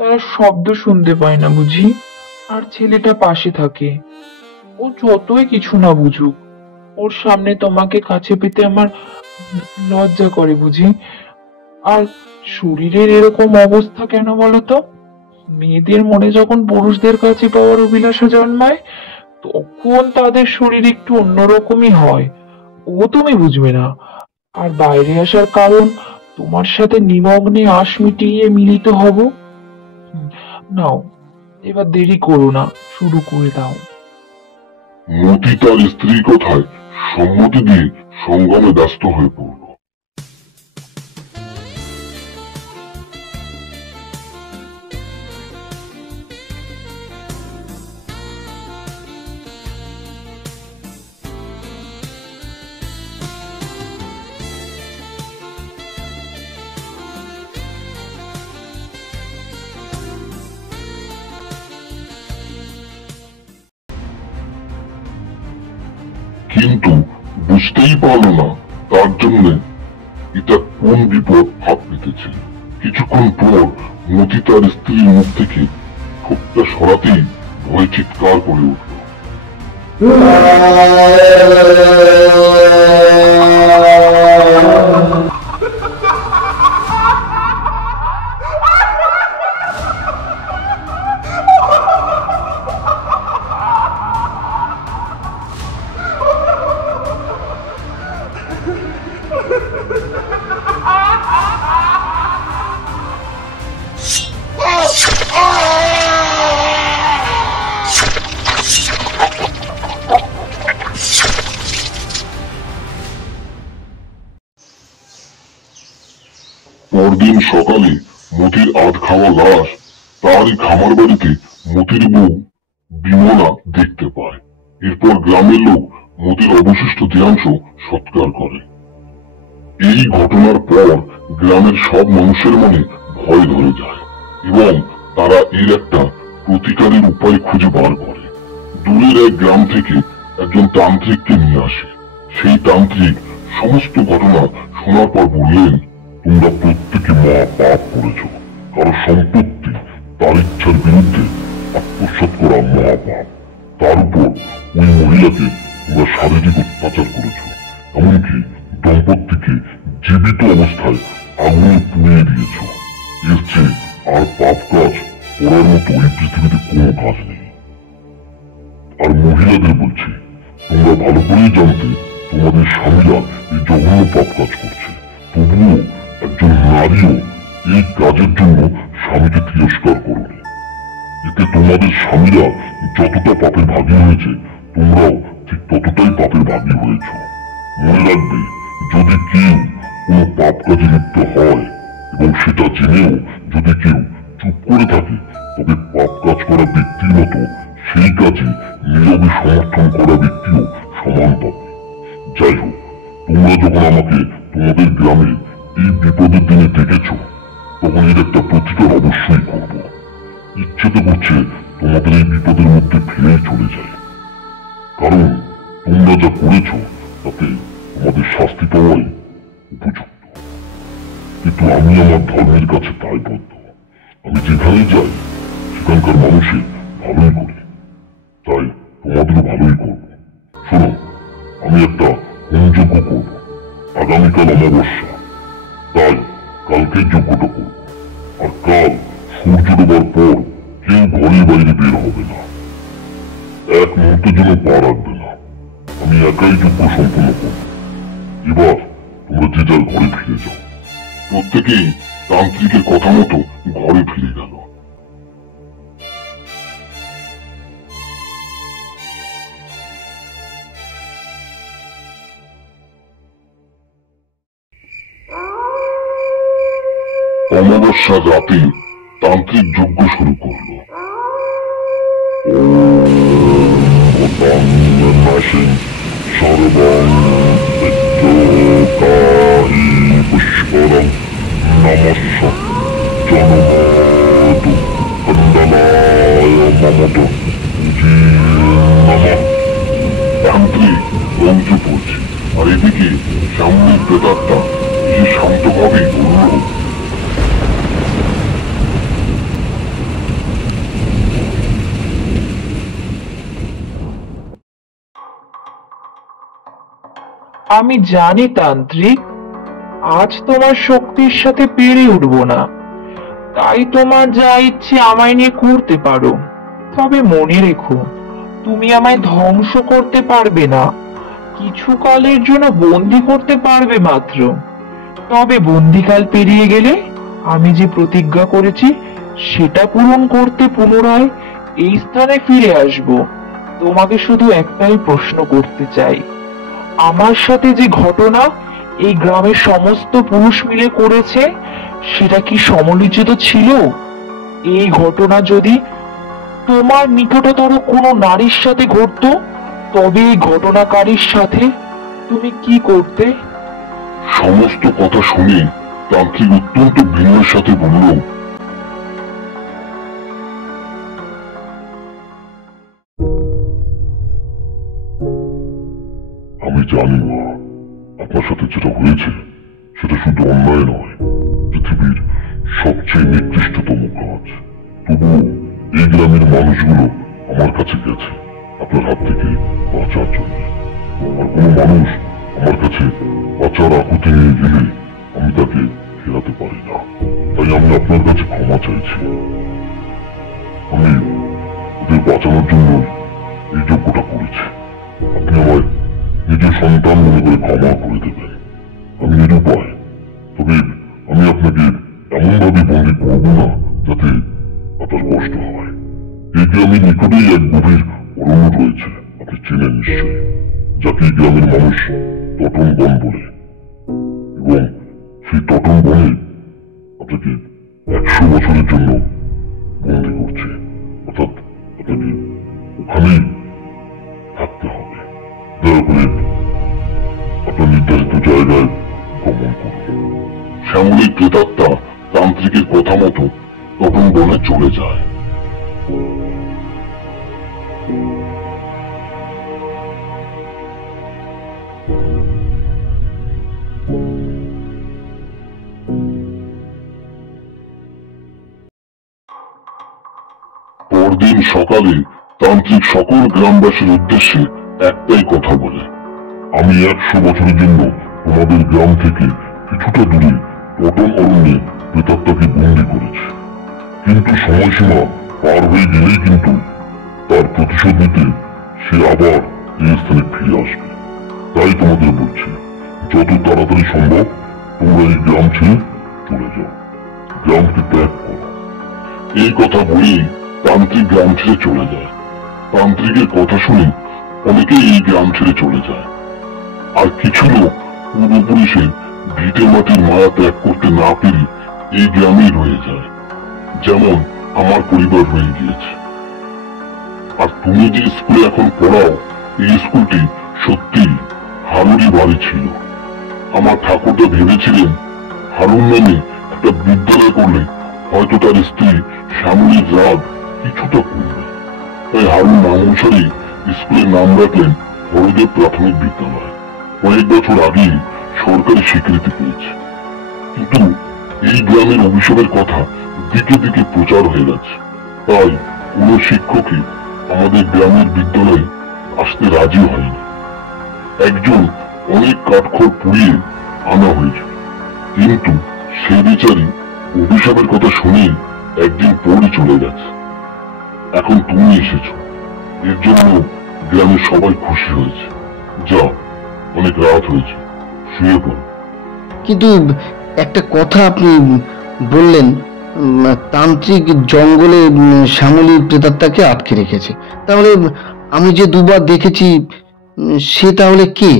তারা শব্দ শুনতে পায় না বুঝি? আর ছেলেটা পাশে থাকে, ও যতই কিছু না বুঝুক, ওর সামনে তোমাকে কাছে পেতে আমার লজ্জা করে বুঝি। আর শরীরের এরকম অবস্থা কেন বলতো? মেয়েদের মনে যখন পুরুষদের কাছে পাওয়ার অভিলাষা জন্মায়, তখন তাদের শরীর একটু অন্যরকমই হয়। ও তুমি বুঝবে না। আর বাইরে আসার কারণ, তোমার সাথে নিমগ্নে আশ মিটিয়ে মিলিত হব। নাও, এবার দেরি করো না, শুরু করে দাও। মতি তার স্ত্রীর কথায় সম্মতি দিয়ে সঙ্গমে ব্যস্ত হয়ে পড়ল। কিন্তু বুঝতেই পারলো না তার জন্য এটা কোন বিপদ হাত পেতেছে। কিছুক্ষণ পর মতি তার স্ত্রীর মুখ থেকে ঠোঁটটা সরাতেই ভয়ে চিৎকার করে উঠল। পরদিন সকালে মতির আধ খাওয়া লাশ তারই খামার বাড়িতে মতির বউ বিমলা দেখতে পায়। এরপর গ্রামের লোক মদের অবশিষ্ট দেহাংশ সৎকার করে। এই ঘটনার পর গ্রামের সব মানুষের মনে ভয় ধরে যায় এবং তারা এর একটা প্রতিকারের উপায় খুঁজে বার করে। দূরের এক গ্রাম থেকে একজন তান্ত্রিককে নিয়ে আসে। সেই তান্ত্রিক সমস্ত ঘটনা শোনার পর বললেন, তোমরা প্রত্যেকে মহা পাপ করেছ। কারো সম্পত্তি তার ইচ্ছার বিরুদ্ধে আত্মসাৎ করা মহাপাপ। তার উপর ওই মহিলাকে তোমরা শারীরিক অত্যাচার করেছ, এমনকি দম্পতিকে জীবিত অবস্থায় আগুনে পুড়িয়ে দিয়েছ। এর চেয়ে আর পাপ কাজ করার মতো এই পৃথিবীতে কোনো কাজ নেই। আর মহিলাদের বলছি, তোমরা ভালো করেই জানতে তোমাদের স্বামীরা এই জঘন্য পাপ কাজ করছে, তবুও একজন নারীও এই কাজের জন্য স্বামীকে তিরস্কার করনি। এতে তোমাদের স্বামীরা যতটা পাপের ভাগী হয়েছে, তোমরাও ঠিক ততটাই পাপের ভাগী হয়েছ। মনে রাখবে, যদি কেউ কোনো পাপ কাজে লিপ্ত হয় এবং সেটা জেনেও যদি কেউ চুপ করে থাকে, তবে পাপ কাজ করা ব্যক্তির মতো সেই কাজে নীরবে সমর্থন করা ব্যক্তিও সমান পাবে। যাই হোক, তোমরা যখন আমাকে তোমাদের গ্রামে এই বিপদের দিনে ডেকেছ, তখন এর একটা প্রতিকার অবশ্যই করব। ইচ্ছে তো করছে তোমাদের এই বিপদের মধ্যে ফিরেই চলে যায়, কারণ তোমরা যা করেছ তাতে তোমাদের শাস্তি পাওয়াই উপযুক্ত। কিন্তু আমি আমার ধর্মের কাছে দায়বদ্ধ। আমি যেখানে যাই সেখানকার মানুষের ভালোই করি, তাই তোমাদেরও ভালোই করব। শোনো, আমি একটা হোমযজ্ঞ করব। আগামীকাল অমাবস্যা, তাই কালকে যজ্ঞটা করব। আর কাল সূর্য ডোবার পর কেউ ঘরের বাইরে বের হবে না, এক মুহূর্তের জন্য পা রাখবে না। আমি একাই যজ্ঞ সম্পন্ন করব। এবার তোমরা যে যার ঘরে ফিরে যাও। প্রত্যেকেই তান্ত্রিকের কথা মতো ঘরে ফিরে গেল। অমাবস্যার রাতে তান্ত্রিক যজ্ঞ শুরু করল। সর্বং পুষ্করং নমস্য জনমতু কন্দলায় মমত তান্ত্রিক মন্ত্র পড়ছে, আর এদিকে সামনে প্রেতাত্মা সে শান্তভাবেই বলল, আমি জানি তান্ত্রিক, আজ তোমার শক্তির সাথে পেরে উঠবো না, তাই তোমার যা ইচ্ছে আমায় নিয়ে করতে পারো। তবে মনে রেখো, তুমি আমায় ধ্বংস করতে পারবে না, কিছু কালের জন্য বন্দি করতে পারবে মাত্র। তবে বন্দিকাল পেরিয়ে গেলে আমি যে প্রতিজ্ঞা করেছি সেটা পূরণ করতে পুনরায় এই স্থানে ফিরে আসব। তোমাকে শুধু একটাই প্রশ্ন করতে চাই, আমার সাথে যে ঘটনা এই গ্রামের সমস্ত পুরুষ মিলে করেছে সেটা কি সময়োচিত ছিল? এই ঘটনা যদি তোমার নিকটতর কোনো নারীর সাথে ঘটতো, তবে এই ঘটনাকারীর সাথে তুমি কি করতে? সমস্ত কথা শুনে তান্ত্রিক অত্যন্ত বিনয়ের সাথে বলল, আমি জানি মা, আপনার সাথে যেটা হয়েছে সেটা শুধু অন্যায় নয়, পৃথিবীর সবচেয়ে নিকৃষ্টতম কাজ। তবুও এই গ্রামের মানুষগুলো আমার কাছে গেছে আপনার হাত থেকে বাঁচার জন্য। আর কোনো মানুষ আমার কাছে বাঁচার আকুতি নিয়ে গেলে আমি তাকে ফেরাতে পারি না, তাই আমি আপনার কাছে ক্ষমা চাইছি। আমি ওদের বাঁচানোর জন্য এই যজ্ঞটা করেছি। আপনি আমায় নিজের সন্তান মনে করে ক্ষমা করে দেবেন, আমি নিরুপায়। তবে আমি আপনাকে এমনভাবে বন্দী করব না যাতে আপনার কষ্ট হয়। এই গ্রামের নিকটেই এক গভীর অরণ্য রয়েছে, আপনি চেনেন নিশ্চয়ই, যাকে এই গ্রামের মানুষ টটন বন বলে। এবং সেই টটন বনে আপনাকে 100 বছরের জন্য বন্দী করছে, অর্থাৎ আপনাকে ওখানেই থাকতে হবে। দয়া করে ওই প্রেতাত্মা তান্ত্রিকের কথা মতো তখন বনে চলে যায়। পরদিন সকালে তান্ত্রিক সকল গ্রামবাসীর উদ্দেশ্যে একটাই কথা বলে, আমি 100 বছরের জন্য তোমাদের গ্রাম থেকে কিছুটা দূরে পটল অরণ্যে প্রেতাত্মাকে বন্দি করেছি, কিন্তু সময়সীমা পার হয়ে গেলেই কিন্তু তার প্রতিশোধ নিতে সে আবার এই স্থানে ফিরে আসবে। তাই তোমাদের বলছি, যত তাড়াতাড়ি সম্ভব তোমরা এই গ্রাম ছেড়ে চলে যাও, গ্রামকে ত্যাগ করো। এই কথা বলেই তান্ত্রিক গ্রাম ছেড়ে চলে যায়। তান্ত্রিকের কথা শুনে অনেকেই এই গ্রাম ছেড়ে চলে যায়, আর কিছু লোক পূর্বপুরুষের ভিটে মাটির মায়া ত্যাগ করতে না পেরে এই গ্রামেই রয়ে যায়, যেমন আমার পরিবার রয়ে গিয়েছে। আর তুমি যে স্কুলে এখন পড়াও, এই স্কুলটি সত্যি হারুরই বাড়ি ছিল। আমার ঠাকুরদা ভেবেছিলেন হারুন নামে একটা বিদ্যালয় করলে হয়তো তার স্ত্রী শ্যামলীর রাগ কিছুটা কমবে, তাই হারুন নাম অনুসারে স্কুলের নাম রাখলেন হরদেব প্রাথমিক বিদ্যালয়। কয়েক বছর আগেই সরকারি স্বীকৃতি পেয়েছে, কিন্তু এই গ্রামের অভিশাপের কথা দিকে দিকে প্রচার হয়ে গেছে, তাই কোন শিক্ষকই আমাদের গ্রামের বিদ্যালয়ে আসতে রাজি হয়নি। একজন অনেক কাঠখড় পুড়িয়ে আনা হয়েছিল, কিন্তু সে বেচারি অভিশাপের কথা শুনেই একদিন পরে চলে গেছে। এখন তুমি এসেছো, এর জন্য গ্রামের সবাই খুশি হয়েছে। যাও, অনেক রাত হয়েছে, শুয়ে পড়ো। কিন্তু একটা কথা আপনি বললেন, তান্ত্রিক জঙ্গলে শ্যামলী প্রেতাত্মাকে আটকে রেখেছে, তাহলে আমি যে দুবার দেখেছি সে তাহলে কে?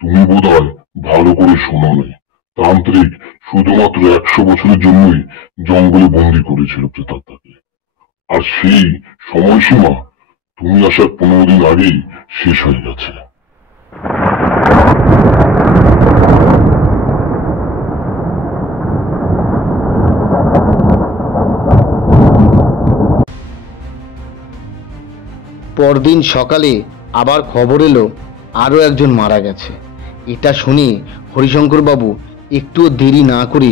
তুমি বোধহয় ভালো করে শোনো নাই। তান্ত্রিক শুধুমাত্র 100 বছরের জন্যই জঙ্গলে বন্দি করেছিল প্রেতাত্মাকে, আর সেই সময়সীমা তুমি আসার 15 দিন আগেই শেষ হয়ে গেছে। পরদিন সকালে আবার খবর এলো আরো একজন মারা গেছে। এটা শুনে হরিশঙ্কর বাবু একটুও দেরি না করে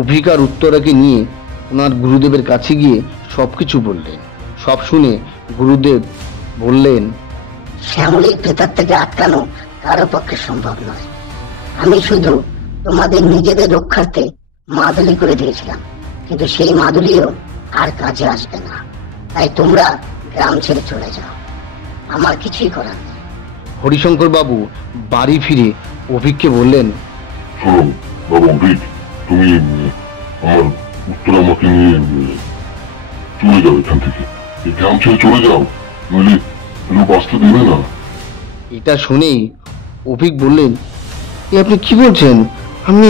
অভিকার উত্তরাকে নিয়ে ওনার গুরুদেবের কাছে গিয়ে সবকিছু বললেন। সব শুনে গুরুদেব বললেন, শ্যামলীর প্রেতাত্মাকে আটকানো কারো পক্ষে সম্ভব নয়। আমি শুধু তোমাদের নিজেদের রক্ষার্থে মাদুলি করে দিয়েছিলাম, কিন্তু সেই মাদুলিও আর কাজে আসবে না। তাই তোমরা গ্রাম ছেড়ে চলে যাও, আমার কিছুই করার নেই। হরিশঙ্কর বাবু বাড়ি ফিরে অভিককে বললেন, শোনো বাবা অভিক, তুমি আমার উত্তর আমাকে নিয়ে চলে যাও এখান থেকে, এই গ্রাম ছেড়ে চলে যাও, নইলে বাঁচতে দেবে না। এটা শুনেই অভিক বললেন, এ আপনি কি বলছেন? আমি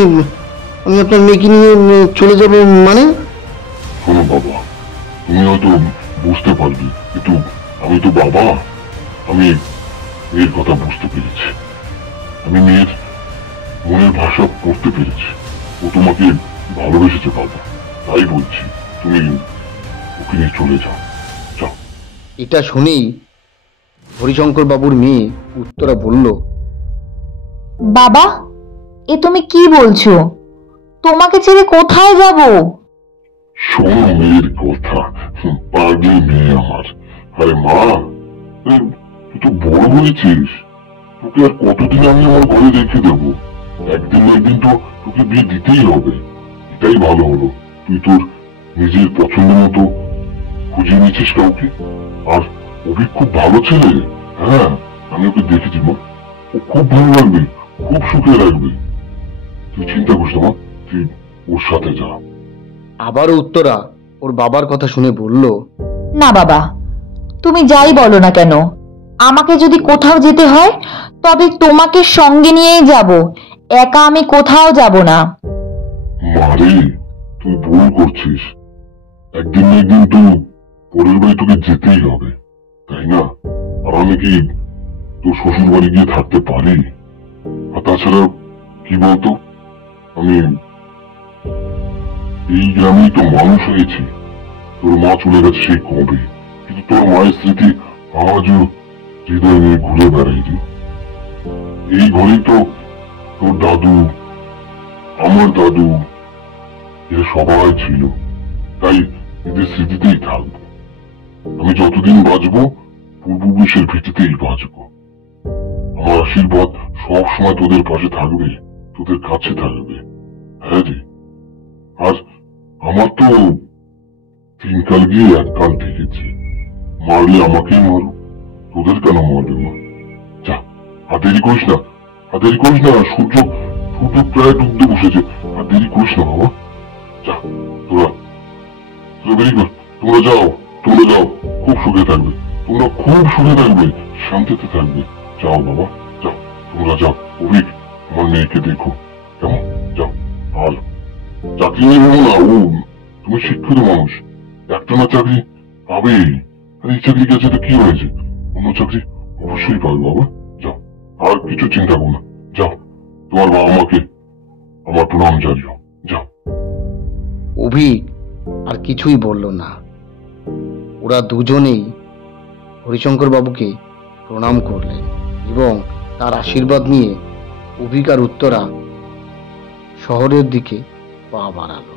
আমি আপনার মেয়েকে নিয়ে চলে যাব মানে? শোনো বাবা, তুমি হয়তো বুঝতে পারবে, কিন্তু আমি তো বাবা, আমি মেয়ের কথা বুঝতে পেরেছি, আমি মেয়ের মনের ভাষা পড়তে পেরেছি। ও তোমাকে ভালোবেসেছে বাবা, তাই বলছি তুমি ওকে নিয়ে চলে যাও, যাও। এটা শুনেই হরিশঙ্কর বাবুর মেয়ে উত্তরা বলল, বাবা, এ তুমি কি বলছো? তোমাকে ছেড়ে কোথায় যাব? শোনো মেয়ের কথা, পাগলি মেয়ে আমার। আরে মা, তুই তো বড় হয়েছিস, তোকে আর কতদিন আমি আমার ঘরে রেখে দেবো? একদিন না একদিন তো তোকে বিয়ে দিতেই হবে। এটাই ভালো হলো, তুই তোর নিজের পছন্দ মতো খুঁজে নিয়েছিস কাউকে। আর অভিক খুব ভালো ছেলে, হ্যাঁ আমি ওকে দেখেছি মা, ও খুব ভালো লাগবে, খুব সুখে রাখবে। তুই চিন্তা করিস না মা, তুই ওর সাথে যা। আবারও উত্তরা ওর বাবার কথা শুনে বলল, না বাবা, তুমি যাই বলো না কেন, আমাকে যদি কোথাও যেতে হয় তবে তোমাকে সঙ্গে নিয়েই যাব, একা আমি কোথাও যাব না। মারে, তুই ভুল করছিস, একদিন না একদিন তো পরের বাড়ি তোকে যেতেই হবে, তাই না? আর আমি কি তোর শ্বশুর বাড়ি গিয়ে থাকতে পারি? আর তাছাড়া কি বলতো, আমি এই গ্রামেই তো মানুষ হয়েছে। তোর মা চলে গেছে সেই কবে, কিন্তু তোর মায়ের স্মৃতি আজও হৃদয় নিয়ে ঘুরে বেড়াই রে। এই ঘরেই তো তোর দাদু, আমার দাদু, এরা সবাই ছিল। তাই এদের স্মৃতিতেই থাকবো। আমি যতদিন বাঁচবো পূর্বপুরুষের ভিত্তিতেই বাঁচবো। আমার আশীর্বাদ সবসময় তোদের পাশে থাকবে, তোদের কাছে থাকবে। হ্যাঁ রে। আর আমার তো তিনকাল গিয়ে এককাল ঠেকেছে। মারলে আমাকেই মারো, তোদের কেন মারবে মা? যা, আর দেরি করিস না, আর দেরি করিস না। সূর্য সূর্য প্রায় ডুবতে বসেছে। আর দেরি করিস না বাবা। যা, তোরা তোরা বেরিয়ে গেল। তোমরা যাও, তোমরা যাও, খুব সুখে থাকবে। তোমরা খুব সুখে থাকবে, শান্তিতে থাকবে। যাও বাবা, যাও, তোমরা যাও। অভিক, আমার মেয়েকে দেখো, কেমন? যাও। আর চাকরি নিয়ে ভেবো না, তুমি শিক্ষিত মানুষ, একটা না চাকরি পাবেই। আর এই চাকরি গেছে তো কি হয়েছে, অন্য চাকরি অবশ্যই পাবে বাবা। যাও, আর কিছু চিন্তা করো না। যাও, তোমার বাবা মাকে আমার প্রণাম জানিও। যাও। অভিক আর কিছুই বলল না। ওরা দুজনেই হরিশঙ্কর বাবুকে প্রণাম করলেন এবং তার আশীর্বাদ নিয়ে অভিক আর উত্তরা শহরের দিকে পা বাড়ালো।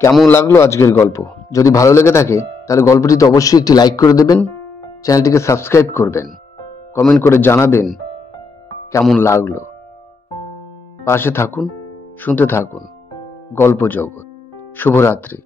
কেমন লাগলো আজকের গল্প? যদি ভালো লেগে থাকে তাহলে গল্পটিতে অবশ্যই একটি লাইক করে দেবেন, চ্যানেলটিকে সাবস্ক্রাইব করবেন, কমেন্ট করে জানাবেন কেমন লাগলো। পাশে থাকুন, শুনতে থাকুন গল্প জগৎ। শুভরাত্রি।